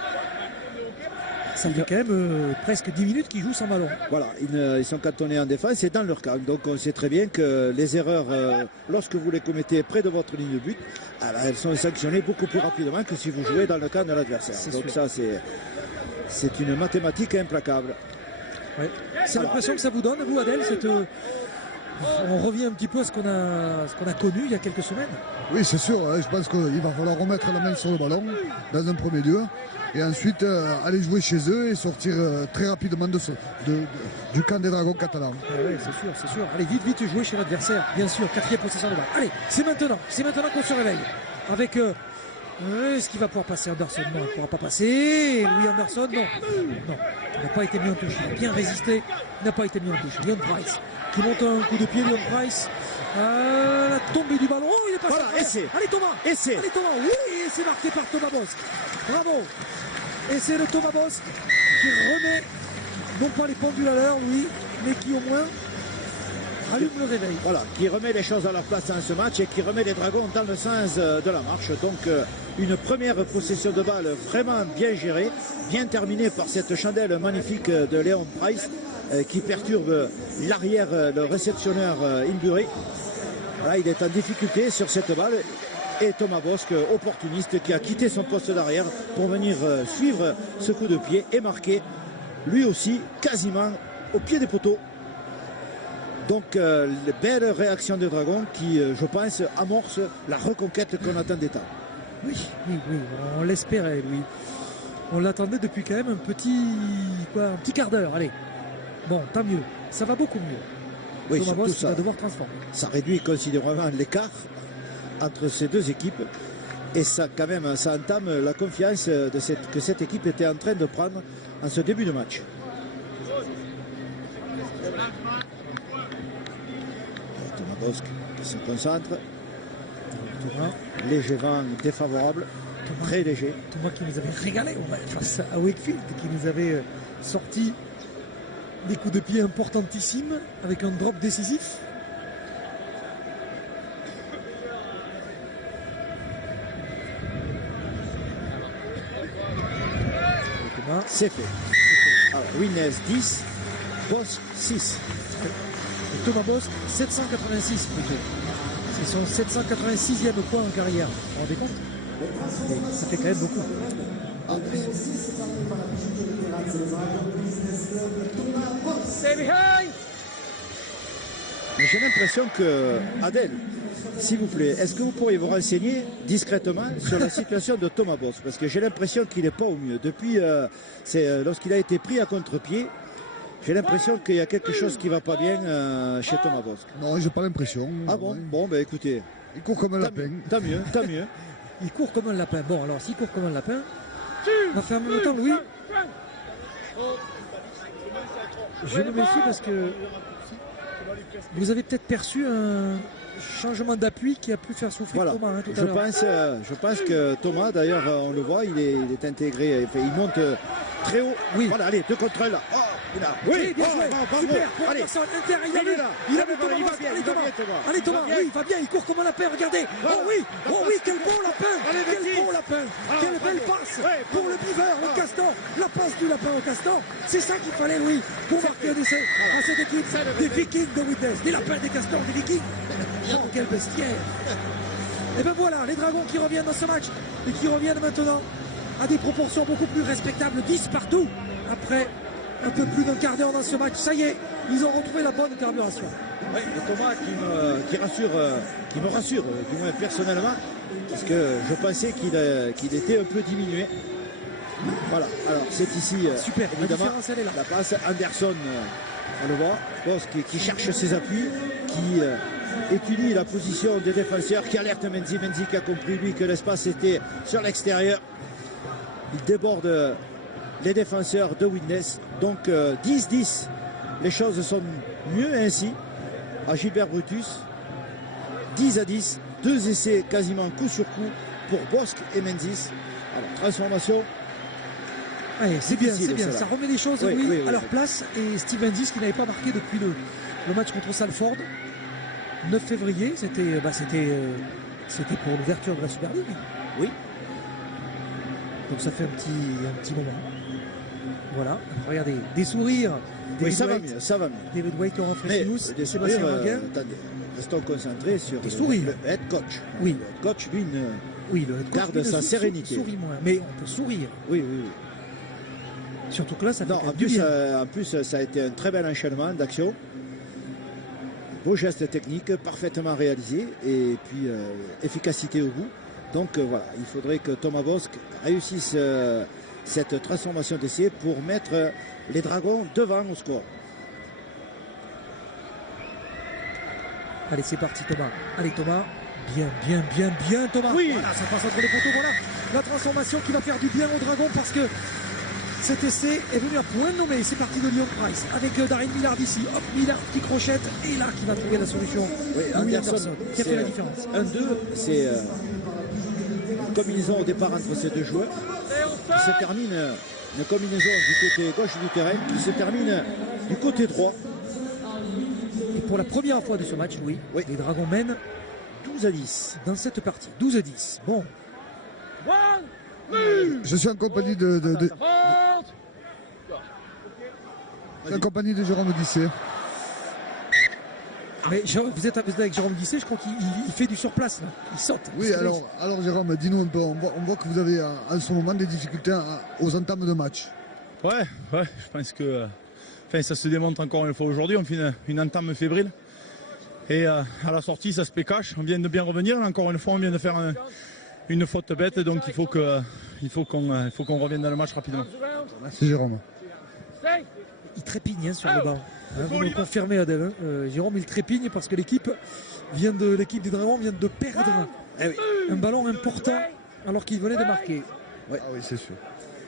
Ça fait quand même presque 10 minutes qu'ils jouent sans ballon. Voilà, ils sont cantonnés en défense et dans leur camp. Donc on sait très bien que les erreurs, lorsque vous les commettez près de votre ligne de but, elles sont sanctionnées beaucoup plus rapidement que si vous jouez dans le camp de l'adversaire. Donc sûr. ça, c'est une mathématique implacable. Ouais. C'est l'impression que ça vous donne, vous, Adèle, on revient un petit peu à ce qu'on a connu il y a quelques semaines. Oui, c'est sûr. Je pense qu'il va falloir remettre la main sur le ballon dans un premier lieu. Et ensuite aller jouer chez eux et sortir très rapidement du camp des Dragons catalans. Oui, c'est sûr. Allez, vite jouer chez l'adversaire, bien sûr. 4e possession de balle. Allez, c'est maintenant qu'on se réveille. Avec est-ce qu'il va pouvoir passer Anderson? Non, il ne pourra pas passer. Louis Anderson, non. Il n'a pas été mis en touche. Il a bien résisté. Il n'a pas été mis en touche. Leon Price qui monte un coup de pied. Leon Price. La tombée du ballon. Oh, il est passé. Voilà, essai. Allez, Thomas. Essai. Allez, Thomas. Oui, et c'est marqué par Thomas Bosc. Bravo. Et c'est le Thomas Bosc qui remet, non pas les pendules à l'heure, oui, mais qui au moins allume le réveil. Voilà, qui remet les choses à leur place dans ce match et qui remet les Dragons dans le sens de la marche. Donc une première possession de balle vraiment bien gérée, bien terminée par cette chandelle magnifique de Leon Price qui perturbe l'arrière, le réceptionneur Ilbury. Voilà, il est en difficulté sur cette balle. Et Thomas Bosc, opportuniste, qui a quitté son poste d'arrière pour venir suivre ce coup de pied et marquer lui aussi quasiment au pied des poteaux. Donc belle réaction des Dragons qui, je pense, amorce la reconquête qu'on attendait tant. Oui, on l'espérait, lui. On l'attendait depuis quand même un petit quart d'heure. Allez, bon, tant mieux. Ça va beaucoup mieux. Oui, Thomas Bosc ça va devoir transformer. Ça réduit considérablement l'écart entre ces deux équipes et ça quand même ça entame la confiance que cette équipe était en train de prendre en ce début de match. Thomas Bosc qui se concentre. Thomas. Léger vent défavorable, très léger. Thomas qui nous avait régalé face à Wakefield, qui nous avait sorti des coups de pied importantissimes avec un drop décisif. C'est fait. Alors, Winners 10, Bosc 6. Et Thomas Bosc 786 plutôt. C'est son 786e point en carrière. Vous vous rendez compte? Ça fait quand même beaucoup. Stay behind. Mais j'ai l'impression que, Adèle, s'il vous plaît, est-ce que vous pourriez vous renseigner discrètement sur la situation de Thomas Bosc? Parce que j'ai l'impression qu'il n'est pas au mieux. Depuis, lorsqu'il a été pris à contre-pied, j'ai l'impression qu'il y a quelque chose qui ne va pas bien chez Thomas Bosc. Non, j'ai pas l'impression. Ah bon? Bon, ben écoutez. Il court comme un lapin. Tant mieux, tant mieux. Il court comme un lapin. Bon, alors s'il court comme un lapin, on va faire en même temps, Louis. Je me méfie parce que vous avez peut-être perçu un changement d'appui qui a pu faire souffrir Voilà. Thomas tout à l'heure. Je pense que Thomas, d'ailleurs, on le voit, il est intégré, il monte très haut. Oui. Voilà, allez, 2 contre 1 là. Oh, il a. Oui, bien joué. Bravo. Super. Pour Allez, Anderson, Inter, il a il vu. est là. Il a vu Il Thomas va Bosc. bien, Allez, il va Thomas. bien, Thomas. Allez, Il Thomas. va bien. Oui, il va bien. Il court comme un lapin. Regardez. Voilà. Oh oui, quel bon lapin. Allez, Quel vas-y. bon lapin. Alors, Quelle belle bravo. passe Ouais, pour bravo. le beaver, le Ah. castor. La passe du lapin au castor. C'est ça qu'il fallait, Louis, pour marquer un essai à cette équipe des Vikings de Witness. Des lapins, des castors, des Vikings. Oh, quel bestiaire. Et ben voilà, les Dragons qui reviennent dans ce match et qui reviennent maintenant à des proportions beaucoup plus respectables, 10 partout, après un peu plus d'un quart d'heure dans ce match. Ça y est, ils ont retrouvé la bonne carburation. Oui, le Thomas qui me rassure, du moins personnellement, parce que je pensais qu'il était un peu diminué. Voilà, alors c'est ici, Super, la évidemment, différence, elle est là. la passe. Anderson, on le voit, Bosc qui cherche ses appuis, qui étudie la position des défenseurs, qui alerte Menzi qui a compris, lui, que l'espace était sur l'extérieur. Il déborde les défenseurs de Witness. Donc 10-10, les choses sont mieux ainsi à Gilbert Brutus. 10-10, 2 essais quasiment coup sur coup pour Bosc et Menzies. Alors transformation. Ouais, c'est bien, difficile, c'est bien. celle-là. Ça remet les choses Oui, oui, oui, oui, à leur oui. place. Et Steve Menzies qui n'avait pas marqué depuis le match contre Salford. 9 février, c'était pour l'ouverture de la Super League. Oui. Donc ça fait un petit moment. Voilà, regardez, des sourires. Oui, David ça va White, mieux, ça va mieux. David White, Laurent Mais Fresnous, des Sébastien sourires, Wenger. attendez, restons concentrés sur Des sourires. le head coach. Oui. Le coach, lui, Oui, le coach, garde lui, sa ne sérénité. sourit moins, mais on peut sourire. oui, oui, oui. Surtout que là, ça fait Non, quand même en du plus, bien. ça a été un très bel enchaînement d'actions. Beau geste technique, parfaitement réalisé, et puis efficacité au bout. Donc voilà, il faudrait que Thomas Bosc réussisse cette transformation d'essai pour mettre les Dragons devant au score. Allez, c'est parti, Thomas. Allez, Thomas. Bien, Thomas. Oui. Voilà, ça passe entre les poteaux. Voilà la transformation qui va faire du bien aux Dragons parce que cet essai est venu à point nommé. C'est parti de Leon Price avec Darren Millard ici. Hop, Millard qui crochette et là qui va trouver la solution. Oui, Louis Anderson, Anderson qui a fait la différence. 1-2, c'est une combinaison au départ entre ces deux joueurs qui se termine, une combinaison du côté gauche du terrain qui se termine du côté droit. Et pour la première fois de ce match, Louis, Oui. les Dragons mènent 12-10. dans cette partie. 12-10. Bon, Je suis en compagnie de Jérôme Guisset. mais vous êtes avec Jérôme Guisset, je crois qu'il fait du surplace là. Il saute. Oui, Il se laisse. alors Jérôme, dis-nous un peu, on voit que vous avez en ce moment des difficultés aux entames de match. Ouais, je pense que ça se démontre encore une fois aujourd'hui. On fait une entame fébrile. Et à la sortie, ça se pécache. On vient de bien revenir. Là, encore une fois, on vient de faire une faute bête. Donc il faut qu'on revienne dans le match rapidement. Merci Jérôme. Il trépigne hein, sur le banc. Hein, vous le confirmez, Adèle. Hein. Jérôme, il trépigne parce que l'équipe des Dragons vient de perdre un ballon important alors qu'il venait de marquer. Ah oui, c'est sûr.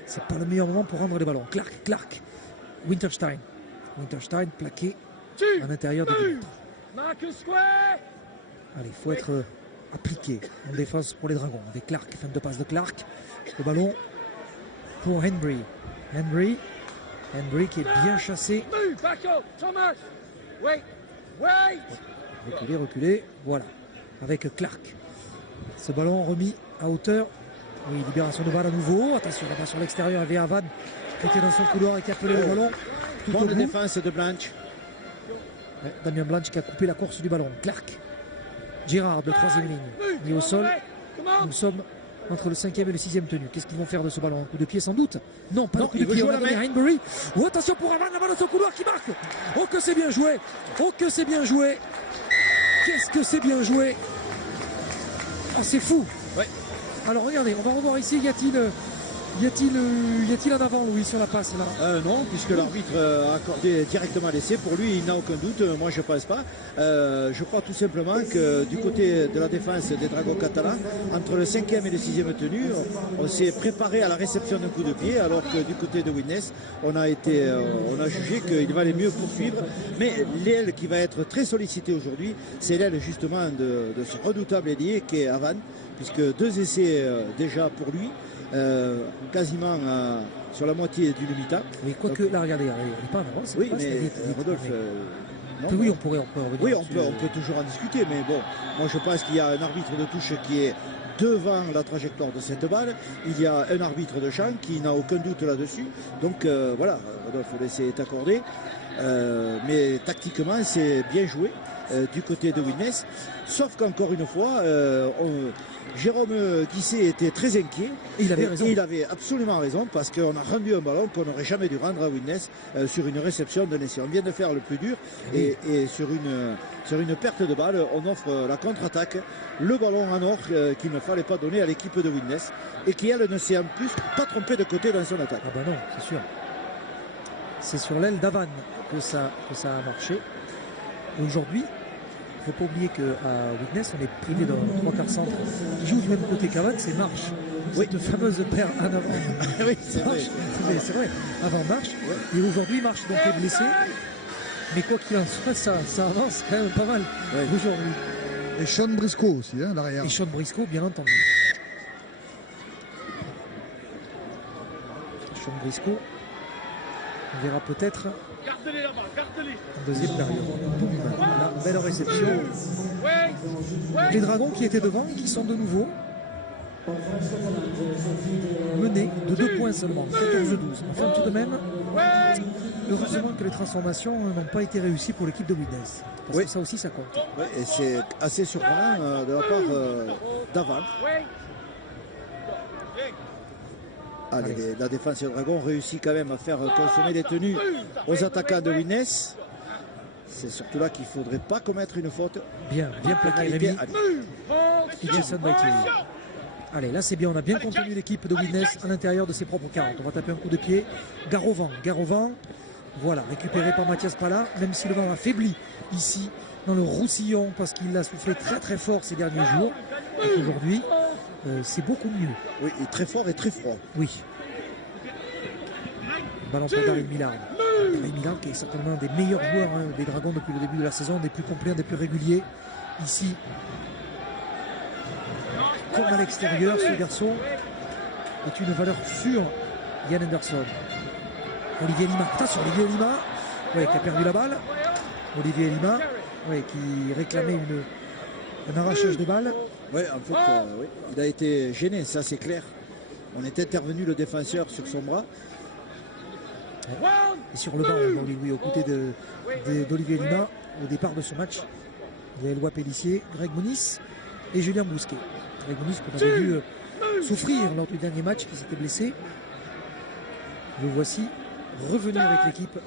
C'est pas le meilleur moment pour rendre les ballons. Clark. Winterstein plaqué à l'intérieur de 10 mètres. Allez, il faut être appliqué en défense pour les Dragons. Avec Clark, fin de passe de Clark. Le ballon pour Henry. Henry qui est bien chassé. Reculer. Voilà. Avec Clark. Ce ballon remis à hauteur. Oui, libération de balle à nouveau. Attention, là-bas sur l'extérieur, il y avait Avan qui était dans son couloir et qui a appelé le ballon. Tout au Bonne bout. défense de Blanche. Ouais, Damien Blanche qui a coupé la course du ballon. Clark. Girard de troisième ligne. Mis au sol. Nous sommes entre le 5e et le 6e tenu. Qu'est-ce qu'ils vont faire de ce ballon? Un coup de pied sans doute? Non, pas de coup de il veut pied. On jouer va la donner à Henbury. Oh, attention pour Avan, dans son couloir qui marque. Oh que c'est bien joué. Qu'est-ce que c'est bien joué. Oh, c'est fou. Ouais. Alors regardez, on va revoir ici. Y a-t-il un avant, Louis, sur la passe là? Non, puisque l'arbitre a accordé directement l'essai. Pour lui, il n'a aucun doute. Moi, je ne pense pas. Je crois tout simplement que du côté de la défense des Dragons catalans, entre le 5e et le 6e tenu, on s'est préparé à la réception d'un coup de pied, alors que du côté de Widnes, on a jugé qu'il valait mieux poursuivre. Mais l'aile qui va être très sollicitée aujourd'hui, c'est l'aile justement de ce redoutable ailier qui est Avan, puisque 2 essais déjà pour lui. Quasiment sur la moitié du mi-temps. Mais quoique, là, regardez, il n'est pas en avance. Oui, mais Rodolphe. Oui, on pourrait revenir. Oui, on peut toujours en discuter, mais bon, moi je pense qu'il y a un arbitre de touche qui est devant la trajectoire de cette balle. Il y a un arbitre de champ qui n'a aucun doute là-dessus. Donc voilà, Rodolphe, l'essai est accordé. Mais tactiquement, c'est bien joué du côté de Widnes. Sauf qu'encore une fois, Jérôme Guisset était très inquiet. Et il avait raison. Il avait absolument raison parce qu'on a rendu un ballon qu'on n'aurait jamais dû rendre à Widnes sur une réception d'un essai. On vient de faire le plus dur et sur une perte de balle, on offre la contre-attaque, le ballon en or qu'il ne fallait pas donner à l'équipe de Widnes et qui, elle, ne s'est en plus pas trompée de côté dans son attaque. Ah ben non, c'est sûr. C'est sur l'aile d'Avan que ça a marché. Aujourd'hui, il ne faut pas oublier qu'à Widnes, on est privé d'un 3/4 centre qui joue du même côté qu'Avan, c'est Marche. Oui. Cette fameuse paire en avant. Oui, c'est vrai. C'est vrai. Avant Marche. Et aujourd'hui, Marche donc est blessé. Mais quoi qu'il en soit, ça avance quand même pas mal aujourd'hui. Et Sean Briscoe aussi, hein, derrière. Et Sean Briscoe, bien entendu. Sean Briscoe, on verra peut-être en deuxième période. Là, belle réception. Les Dragons qui étaient devant, qui sont de nouveau mené de 2 points seulement, 14-12. Enfin, tout de même, heureusement que les transformations n'ont pas été réussies pour l'équipe de Widnes. Parce Oui. que ça aussi, ça compte. Ouais, et c'est assez surprenant de la part d'Aval. Allez, la défense des Dragons réussit quand même à faire consommer les tenues aux attaquants de Widnes. C'est surtout là qu'il ne faudrait pas commettre une faute. Bien plaqué Égalité, Rémi. allez. Et Jason Baitieri. Allez, là c'est bien, on a bien contenu l'équipe de Widnes à l'intérieur de ses propres 40. On va taper un coup de pied. Garovan, voilà, récupéré par Mathias Pala, même si le vent a faibli ici dans le Roussillon parce qu'il a soufflé très très fort ces derniers jours. Et aujourd'hui, c'est beaucoup mieux. Oui, et très fort et très froid. Oui. Ballon pour Daryl Millard. Daryl Millard qui est certainement un des meilleurs joueurs des Dragons depuis le début de la saison, des plus complets, des plus réguliers. Ici, comme à l'extérieur, ce garçon est une valeur sûre. Yann Anderson. Olivier Lima. Attention, Olivier Lima qui a perdu la balle. Olivier Lima qui réclamait un arrachage de balle. Oui, en fait, oui, il a été gêné, ça c'est clair. On est intervenu le défenseur sur son bras. Et sur le banc aujourd'hui, oui, aux côtés d'Olivier Lima, au départ de ce match, il y a Éloi Pellissier, Greg Moniz et Julien Bousquet. Greg Moniz qu'on avait vu souffrir lors du dernier match, qui s'était blessé. Le voici revenir avec l'équipe.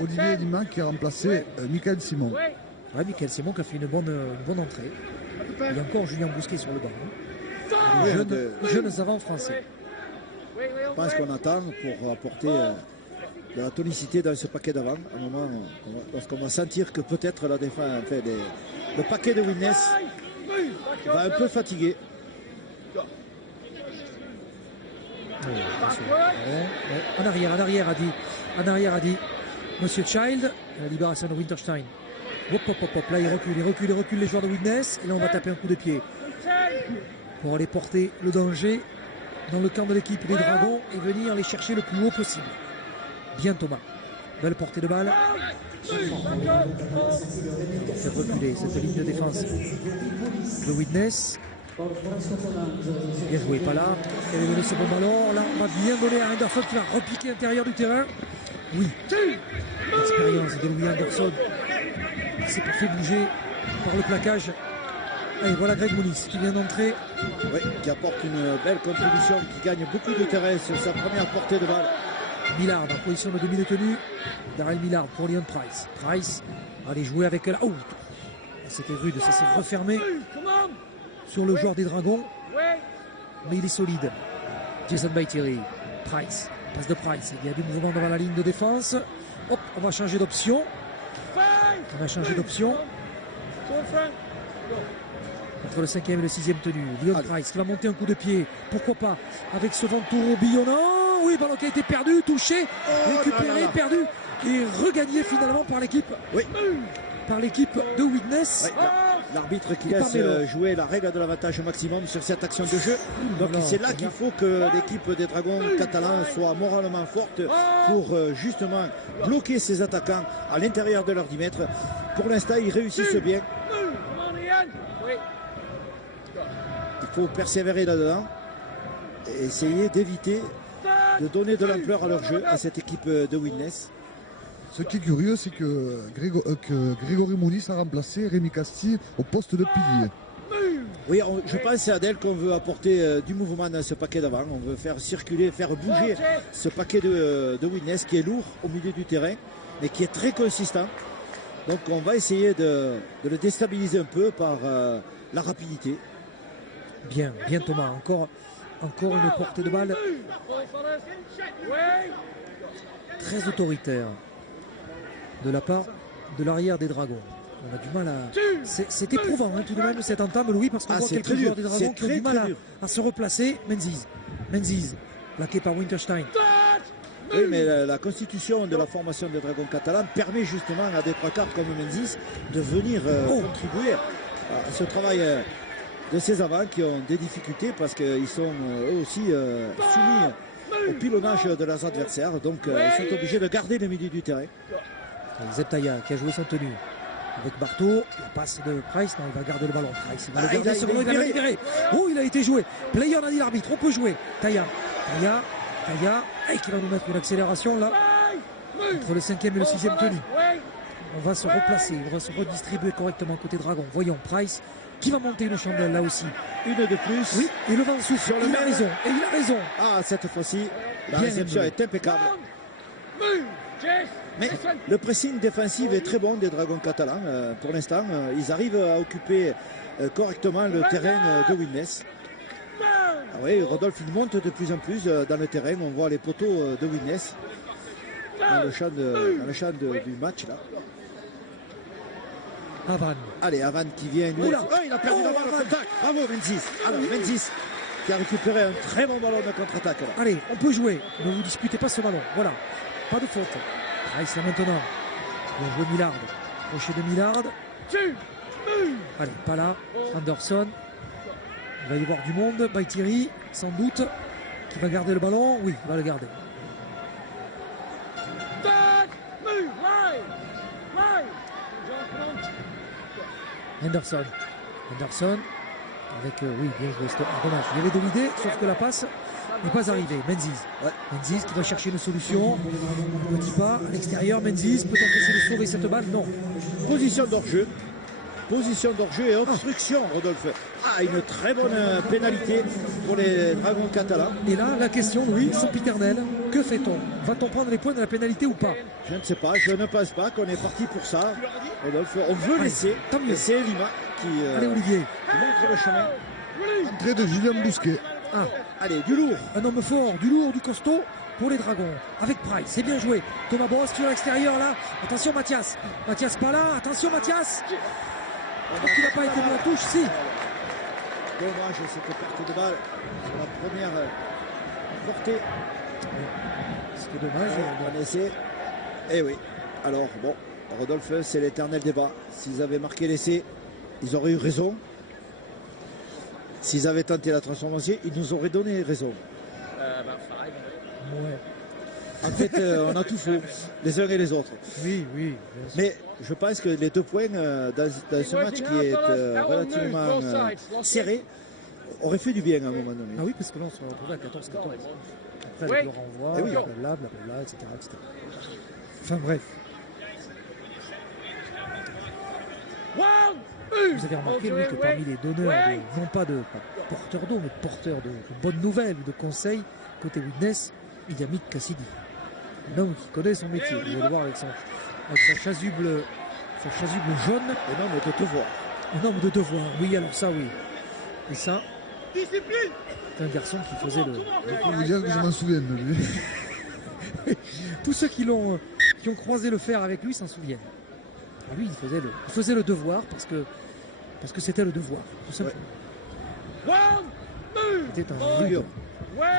Olivier Lima qui a remplacé Michael Simon. Ouais, Michael Simon qui a fait une bonne entrée. Il y a encore Julien Bousquet sur le banc. Jeunes savants français. Je pense qu'on attend pour apporter de la tonicité dans ce paquet d'avant. À un moment, lorsqu'on va sentir que peut-être la défense, enfin, le paquet de Widnes va un peu fatiguer. En arrière a dit Monsieur Child, la libération de Winterstein. Hop, là il recule les joueurs de Widnes. Et là on va taper un coup de pied pour aller porter le danger dans le camp de l'équipe des Dragons et venir les chercher le plus haut possible. Bien Thomas, belle portée de balle. C'est reculé cette ligne de défense de Widnes. Bien joué, pas là. Elle est donnée ce bon ballon. Là, on va bien donner à Anderson qui va repiquer à l'intérieur du terrain. Oui. L'expérience de Louis Anderson qui s'est fait bouger par le plaquage. Et voilà Greg Moniz qui vient d'entrer. Oui, qui apporte une belle contribution, qui gagne beaucoup de terrain sur sa première portée de balle. Millard en position de demi de tenue. Daryl Millard pour Leon Price. Price allez jouer avec la. Oh, c'était rude, ça s'est refermé sur le joueur des Dragons. Mais il est solide. Jason Baitieri. Price. Passe de Price. Il y a du mouvement devant la ligne de défense. Hop, on va changer d'option. Entre le 5e et le 6e tenu. Leon Price qui va monter un coup de pied. Pourquoi pas avec ce vent tourbillonnant. Oui, ballon qui a été perdu, touché, récupéré, perdu et regagné finalement par l'équipe. Oui. Par l'équipe de Widnes. Oui, l'arbitre qui laisse jouer la règle de l'avantage maximum sur cette action de jeu. Donc c'est là qu'il faut que l'équipe des Dragons catalans soit moralement forte pour justement bloquer ses attaquants à l'intérieur de leurs 10 mètres. Pour l'instant, ils réussissent bien. Il faut persévérer là-dedans et essayer d'éviter de donner de l'ampleur à leur jeu, à cette équipe de Widnes. Ce qui est curieux, c'est que Grégory Moniz a remplacé Rémi Castille au poste de pilier. Oui, je pense à Adèle qu'on veut apporter du mouvement dans ce paquet d'avant. On veut faire circuler, faire bouger ce paquet de Widnes qui est lourd au milieu du terrain, mais qui est très consistant. Donc on va essayer de le déstabiliser un peu par la rapidité. Bien Thomas, encore une portée de balle très autoritaire de la part de l'arrière des Dragons. On a du mal à... C'est éprouvant tout de même cette entame, Louis, parce qu'on voit quelques joueurs des Dragons qui ont du mal à se replacer. Menzies, plaqué par Winterstein. Oui, mais la constitution de la formation des Dragons catalans permet justement à des trois quarts comme Menzies de venir contribuer à ce travail de ces avants qui ont des difficultés parce qu'ils sont eux aussi soumis au pilonnage de leurs adversaires. Donc ils sont obligés de garder le milieu du terrain. Zeptaya qui a joué son tenue. avec Bartho, la passe de Price, non, il va garder le ballon. Price, il va le garder, il a il va le libérer. Oh, il a été joué. Player, on a dit l'arbitre, on peut jouer. Taya, qui va nous mettre une accélération là, entre le 5e et le 6e tenu. On va se replacer, on va se redistribuer correctement côté Dragon. Voyons Price qui va monter une chandelle là aussi. Une de plus. Oui, et le vent souffle. Sur le Il a même. raison. Et il a raison. Ah, cette fois-ci, la Bien réception joué. est impeccable. Mais le pressing défensif est très bon des Dragons catalans. Pour l'instant, ils arrivent à occuper correctement le terrain de Winnes. Ah oui, Rodolphe il monte de plus en plus dans le terrain. On voit les poteaux de Winnes dans le champ, du match là. Avan. Allez, Avan qui vient. Oula. Oh, il a perdu la balle au contact. Bravo, Menzies. Alors, Menzies qui a récupéré un très bon ballon de contre-attaque. Là. Allez, on peut jouer. Ne vous disputez pas ce ballon. Voilà. Pas de faute. Price là maintenant. Il va jouer Millard. Crochet de Millard. Allez, pas là. Anderson. Il va y avoir du monde. Baïtiri, sans doute. Qui va garder le ballon? Oui, il va le garder. Henderson. Avec, oui, bien joué. Stop. Dommage. Il y avait de l'idée, sauf que la passe n'est pas arrivée. Menzies. Ouais. Menzies qui va chercher une solution. Un petit pas à l'extérieur. Menzies peut essayer de sauver cette balle? Non. Position d'hors-jeu. Et obstruction, Rodolphe. Ah, une très bonne pénalité pour les Dragons catalans. Et là, la question, oui, sempiternelle. Que fait-on? Va-t-on prendre les points de la pénalité ou pas? Je ne sais pas, je ne pense pas qu'on est parti pour ça. Rodolphe, on veut Allez, laisser. tant mieux. Et c'est Lima qui Allez, Olivier. montre le chemin. Entrée de Julien Bousquet. Ah, Allez, du lourd. un homme fort, du lourd, du costaud pour les Dragons. Avec Price, c'est bien joué. Thomas Boss sur l'extérieur là. Attention Mathias. Mathias pas là. Attention Mathias. Est-ce qu'il n'a pas été mis en touche? Si. Dommage cette perte de balle. La première portée. C'est dommage. Un essai. Eh oui. Alors, bon, Rodolphe, c'est l'éternel débat. S'ils avaient marqué l'essai, ils auraient eu raison. S'ils avaient tenté la transformation, ils nous auraient donné raison. Ouais. En fait, on a tout fait, les uns et les autres. Oui, bien sûr. Mais je pense que les 2 points dans ce match qui est relativement serré auraient fait du bien à un moment donné. Ah oui, parce que là on se retrouve à 14-14. Après avec le renvoi, Eh oui. blablabla, etc., etc. Enfin bref. Vous avez remarqué oui, que parmi les donneurs, non pas porteurs d'eau, mais porteurs de bonnes nouvelles ou de conseils, côté Witness, il y a Mick Cassidy. Un homme qui connaît son métier. Vous allez le voir avec sa chasuble jaune. Un homme de devoir. Un homme de devoir. Oui, alors ça, oui. Et ça, c'est un garçon qui faisait le... Je peux vous dire que je m'en souviens de lui. Tous ceux qui ont croisé le fer avec lui s'en souviennent. Et lui, il faisait le devoir parce que c'était le devoir, tout simplement. C'était un leader.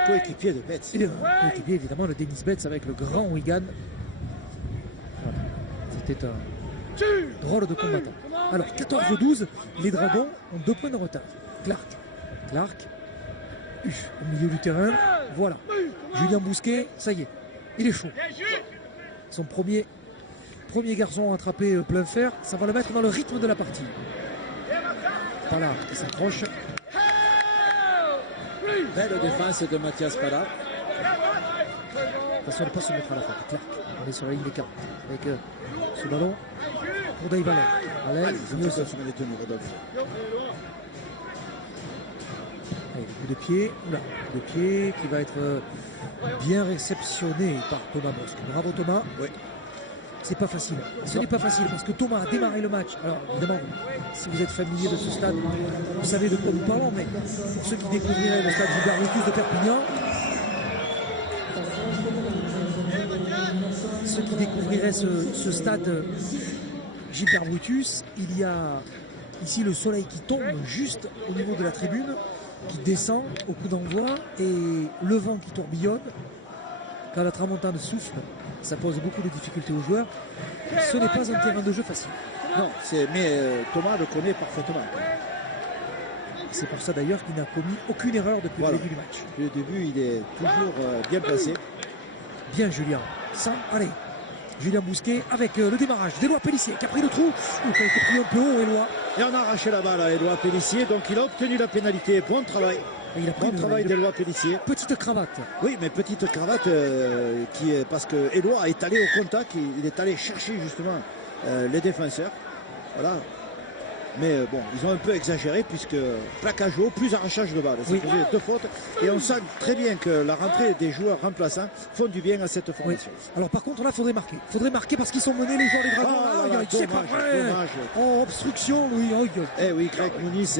Coéquipier de Betts. Et un coéquipier, évidemment, le Dennis Betts avec le grand Wigan. Voilà. C'était un drôle de combattant. Alors, 14-12, les Dragons ont 2 points de retard. Clark. Au milieu du terrain. Voilà. Julien Bousquet, ça y est, il est chaud. Son premier garçon attrapé plein fer, ça va le mettre dans le rythme de la partie. Pallard qui s'approche. Belle défense de Mathias Pallard. Attention de ne pas se mettre à la faute. Clark, on est sur la ligne des 40 avec ce ballon pour Dave Allen. Allez, je me fais consommer les tenues, Rodolphe. Allez, le coup de pied. Oula, coup de pied qui va être bien réceptionné par Thomas Bosque. Bravo Thomas. Oui. C'est pas facile. Ce n'est pas facile parce que Thomas a démarré le match. Alors évidemment, si vous êtes familier de ce stade, vous savez de quoi nous parlons, mais pour ceux qui découvriraient le stade Gilbert Brutus de Perpignan, ceux qui découvriraient ce stade Gilbert Brutus, il y a ici le soleil qui tombe juste au niveau de la tribune, qui descend au coup d'envoi et le vent qui tourbillonne. Quand la tramontane souffle, ça pose beaucoup de difficultés aux joueurs. Ce n'est pas un terrain de jeu facile. Non, mais Thomas le connaît parfaitement. C'est pour ça d'ailleurs qu'il n'a commis aucune erreur depuis le début du match. Depuis le début, il est toujours bien placé. Bien Julien. Allez, Julien Bousquet avec le démarrage d'Éloi Pélissier qui a pris le trou, ou qui a été pris un peu haut, Éloi. Et on a arraché la balle à Éloi Pélissier, donc il a obtenu la pénalité. Bon travail. Et il a pris Bon travail d'Éloi Pélissier. Petite cravate. Oui, mais petite cravate qui est parce que Éloi est allé au contact, il est allé chercher justement les défenseurs. Voilà. Mais bon, ils ont un peu exagéré puisque plaquage haut, plus arrachage de balle. Ça faisait 2 fautes. Et on sent très bien que la rentrée des joueurs remplaçants font du bien à cette formation. Oui. Alors par contre là, faudrait marquer. Faudrait marquer parce qu'ils sont menés les joueurs des Dragons. C'est pas vrai. Dommage. Oh, obstruction, oui. Eh oui, Greg Muniz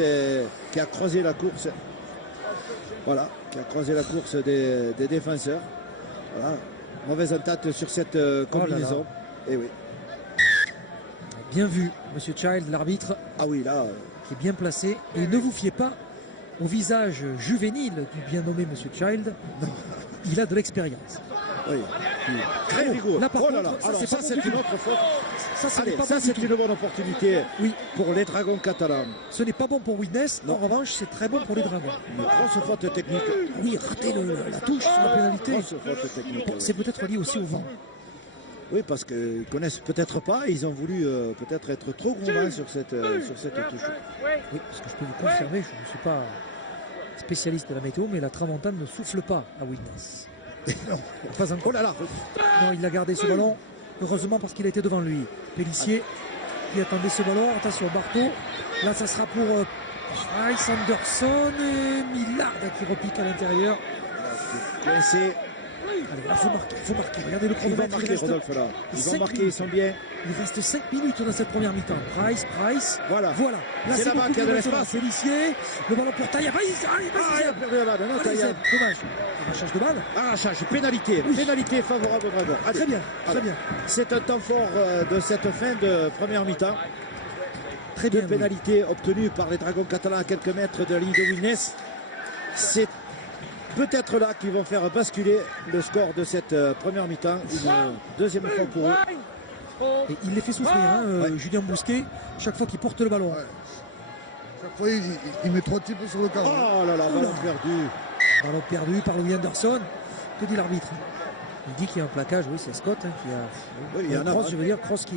qui a croisé la course. Voilà, qui a croisé la course des défenseurs. Voilà. Mauvaise entente sur cette combinaison. Eh oui. Bien vu, Monsieur Child, l'arbitre. Ah oui, là. Qui est bien placé. Et ne vous fiez pas au visage juvénile du bien nommé Monsieur Child. Il a de l'expérience. Oui. Très rigoureux. Là, par oh là contre, là. Alors, ça c'est une autre faute. Ça, c'est une bonne opportunité oui. pour les Dragons catalans. Ce n'est pas bon pour Witness. En revanche, c'est très bon pour les Dragons. Une grosse faute technique. Oui, rater la touche sur la pénalité. Grosse faute technique. C'est peut-être lié aussi au vent. Oui, parce qu'ils ne connaissent peut-être pas, ils ont voulu peut-être être trop gourmands sur cette touche. Oui, parce que je peux vous confirmer, je ne suis pas spécialiste de la météo, mais la tramontane ne souffle pas à Witness. Non, pas encore. Oh là là. Non, il a gardé ce ballon, heureusement parce qu'il était devant lui. Pélissier qui attendait ce ballon, attention, Barthaud. Là, ça sera pour Price, Anderson et Millard qui repique à l'intérieur. Coincé. Allez, là, il faut marquer. Regardez le Il va chronomètre. marquer, Rodolphe, là. Ils vont marquer, ils sont bien. Il reste 5 minutes dans cette première mi-temps. Price. Voilà. Là, c'est là-bas qu'il y a de l'espace. Pélissier. Le ballon pour Taïa. Allez, il a perdu la balle. Non, Taïa. Dommage. Arrachage de balle. Arrachage, pénalité. Oui. Pénalité favorable au Dragon. Très bien. C'est un temps fort de cette fin de première mi-temps. Très bien. Pénalité obtenue par les Dragons catalans à quelques mètres de la ligne de Witness. C'est peut-être là qu'ils vont faire basculer le score de cette première mi-temps. Une deuxième fois pour eux. Et il les fait souffrir, Julien Bousquet, chaque fois qu'il porte le ballon. Ouais. Chaque fois, il met 3 types sur le carreau. Oh là là, ballon perdu. Ballon perdu par Louis Anderson. Que dit l'arbitre? Il dit qu'il y a un plaquage. Oui, c'est Scott qui a. Oui, il y en a. Cross, je veux dire, Cross qui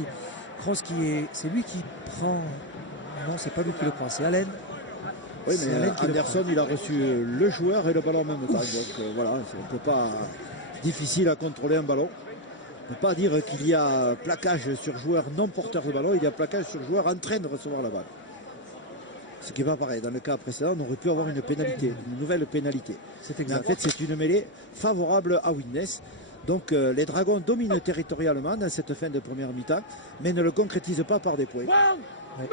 est. C'est lui qui prend. Non, c'est pas lui qui le prend, c'est Allen. Oui, mais Anderson, il a reçu le joueur et le ballon en même temps. Donc voilà, c'est un peu pas difficile à contrôler un ballon. On ne peut pas dire qu'il y a plaquage sur joueur non porteur de ballon, il y a plaquage sur joueur en train de recevoir la balle. Ce qui n'est pas pareil. Dans le cas précédent, on aurait pu avoir une pénalité, une nouvelle pénalité. C'est exact. Mais en fait, c'est une mêlée favorable à Witness. Donc les Dragons dominent territorialement dans cette fin de première mi-temps, mais ne le concrétisent pas par des points. Ouais.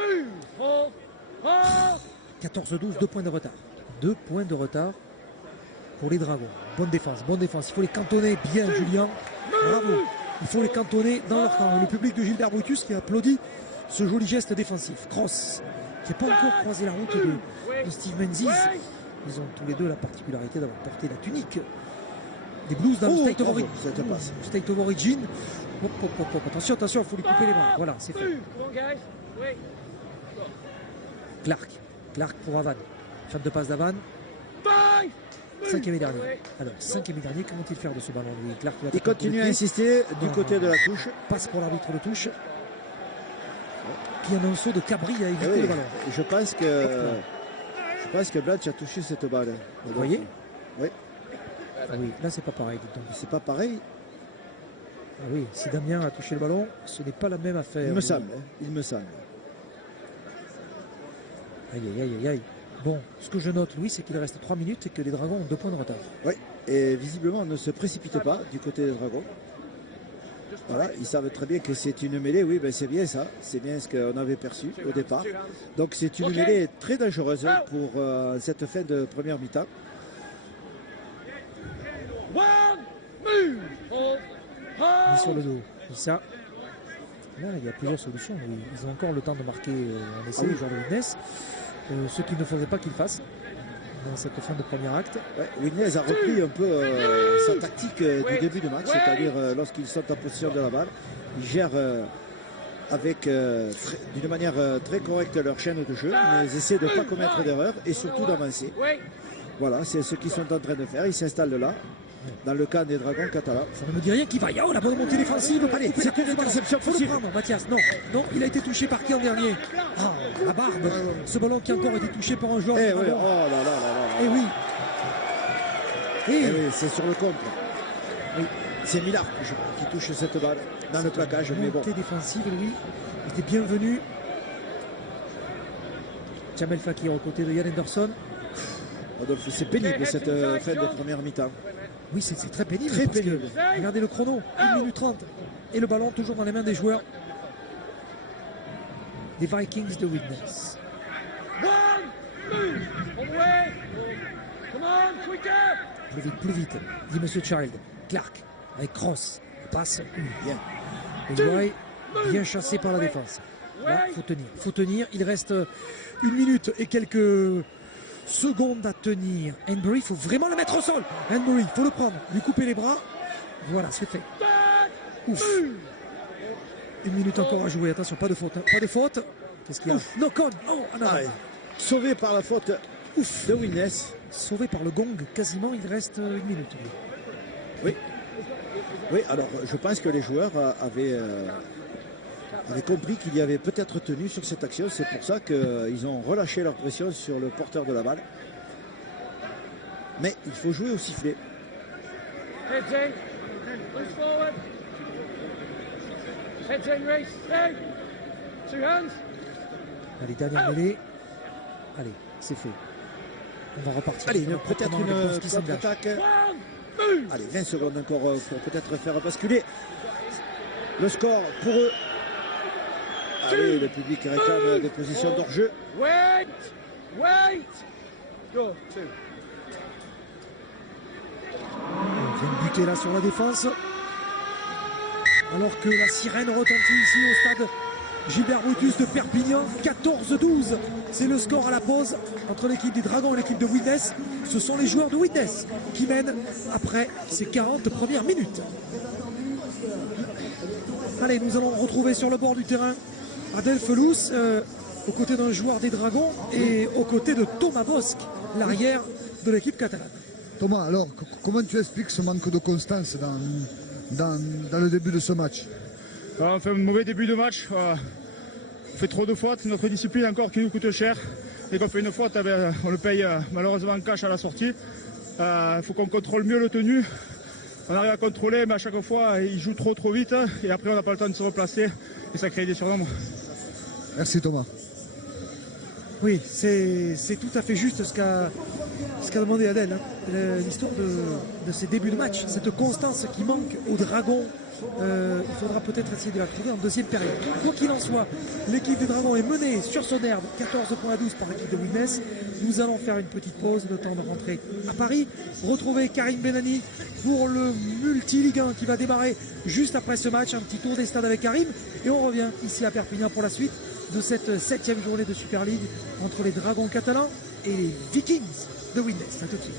14-12, 2 points de retard. 2 points de retard pour les Dragons. Bonne défense. Il faut les cantonner bien, Julien. Bravo. Il faut les cantonner dans leur camp. Le public de Gilbert Brutus qui applaudit ce joli geste défensif. Cross, qui n'a pas encore croisé la route de Steve Menzies. Ils ont tous les deux la particularité d'avoir porté la tunique des Blues dans le State of Origin. Attention, il faut lui couper les mains. Voilà, c'est fait. Clark pour Avan. Fin de passe d'Avan. 5e et dernier. Alors, 5e et dernier, comment va-t-il faire de ce ballon, lui? Clark, il continue à insister du côté de la touche. Passe pour l'arbitre de touche. Puis un saut de Cabri à éviter le ballon. Je pense que Blatch a touché cette balle. Vous voyez? Oui. Ah oui, là c'est pas pareil. C'est pas pareil. Ah oui, si Damien a touché le ballon, ce n'est pas la même affaire. Il me semble. Aïe. Bon, ce que je note, Louis, c'est qu'il reste 3 minutes et que les Dragons ont 2 points de retard. Oui, et visiblement, on ne se précipite pas du côté des Dragons. Voilà, ils savent très bien que c'est une mêlée. Oui, ben c'est bien ça. C'est bien ce qu'on avait perçu au départ. Donc c'est une mêlée très dangereuse pour cette fin de première mi-temps. Mis sur le dos. Et ça, là, il y a plusieurs solutions. Ils ont encore le temps de marquer un essai, les joueurs de Witness. Ce qu'il ne faudrait pas qu'ils fassent dans cette fin de premier acte. Ouais, Witness a repris un peu sa tactique du début du match, c'est-à-dire lorsqu'ils sont en possession de la balle, ils gèrent avec d'une manière très correcte leur chaîne de jeu, mais ils essaient de ne pas commettre d'erreur et surtout d'avancer. Voilà, c'est ce qu'ils sont en train de faire. Ils s'installent là. dans le camp des Dragons catalans. Ça ne me dit rien qui va. Oh, la bonne montée défensive. Allez, c'est une interception faut le possible. prendre, Mathias. Non, non, il a été touché par qui en dernier? Ah, la barbe. Ce ballon qui a encore été touché par un joueur. Eh des oui, oh Dragons. là là là là. Eh oui. Eh oui, c'est sur le contre. Oui, c'est Millard qui touche cette balle dans le plaquage, mais bon. Montée défensive, lui, il était bienvenu. Jamel Fakir aux côtés de Yann Henderson. Adolphe, c'est pénible cette fin de première mi-temps. Oui, c'est très pénible. Très parce que, pénible. regardez le chrono, 1 minute 30. Et le ballon toujours dans les mains des joueurs des Vikings de Widnes. Plus vite, dit Monsieur Child. Clark avec Cross. Passe. Bien. Leroy, bien chassé par la défense. Là, faut tenir. Il reste 1 minute et quelques secondes à tenir. Henbury, il faut vraiment le mettre au sol. Henbury, il faut le prendre, lui couper les bras. Voilà, c'est fait. Ouf. 1 minute encore à jouer. Attention, pas de faute. Pas de faute. Qu'est-ce qu'il y a? No con. Oh, non. Ah, sauvé par la faute de Widnes. Sauvé par le gong, quasiment. Il reste 1 minute. Oui. Oui, alors je pense que les joueurs avaient compris qu'il y avait peut-être tenu sur cette action. C'est pour ça qu'ils ont relâché leur pression sur le porteur de la balle. Mais il faut jouer au sifflet. Allez, dernière mêlée. Allez, c'est fait. On va repartir. Allez, peut-être une contre-attaque. Allez, 20 secondes encore pour peut-être faire basculer le score pour eux. Allez, le public réclame des positions d'hors-jeu. On vient de buter là sur la défense. Alors que la sirène retentit ici au stade Gilbert Brutus de Perpignan. 14-12. C'est le score à la pause entre l'équipe des Dragons et l'équipe de Widnes. Ce sont les joueurs de Widnes qui mènent après ces 40 premières minutes. Allez, nous allons retrouver sur le bord du terrain Adel Felous, aux côtés d'un joueur des Dragons et aux côtés de Thomas Bosque, l'arrière de l'équipe catalane. Thomas, alors, comment tu expliques ce manque de constance dans le début de ce match? On fait un mauvais début de match. On fait trop de fautes. Notre discipline encore qui nous coûte cher. Dès qu'on fait une faute, on le paye malheureusement en cash à la sortie. Il faut qu'on contrôle mieux le tenu. On arrive à contrôler, mais à chaque fois, il joue trop vite. Et après, on n'a pas le temps de se replacer. Et ça crée des surnombres. Merci Thomas. Oui, c'est tout à fait juste ce qu'a demandé Adel. Hein. L'histoire de ces débuts de match, cette constance qui manque aux Dragons. Il faudra peut-être essayer de la trouver en deuxième période. Quoi qu'il en soit, l'équipe des Dragons est menée sur son herbe, 14 points à 12 par l'équipe de Widnes. Nous allons faire une petite pause, le temps de rentrer à Paris. Retrouver Karim Benani pour le multi-Ligue 1 qui va démarrer juste après ce match. Un petit tour des stades avec Karim. Et on revient ici à Perpignan pour la suite de cette 7e journée de Super League entre les Dragons catalans et les Vikings de Widnes. À tout de suite.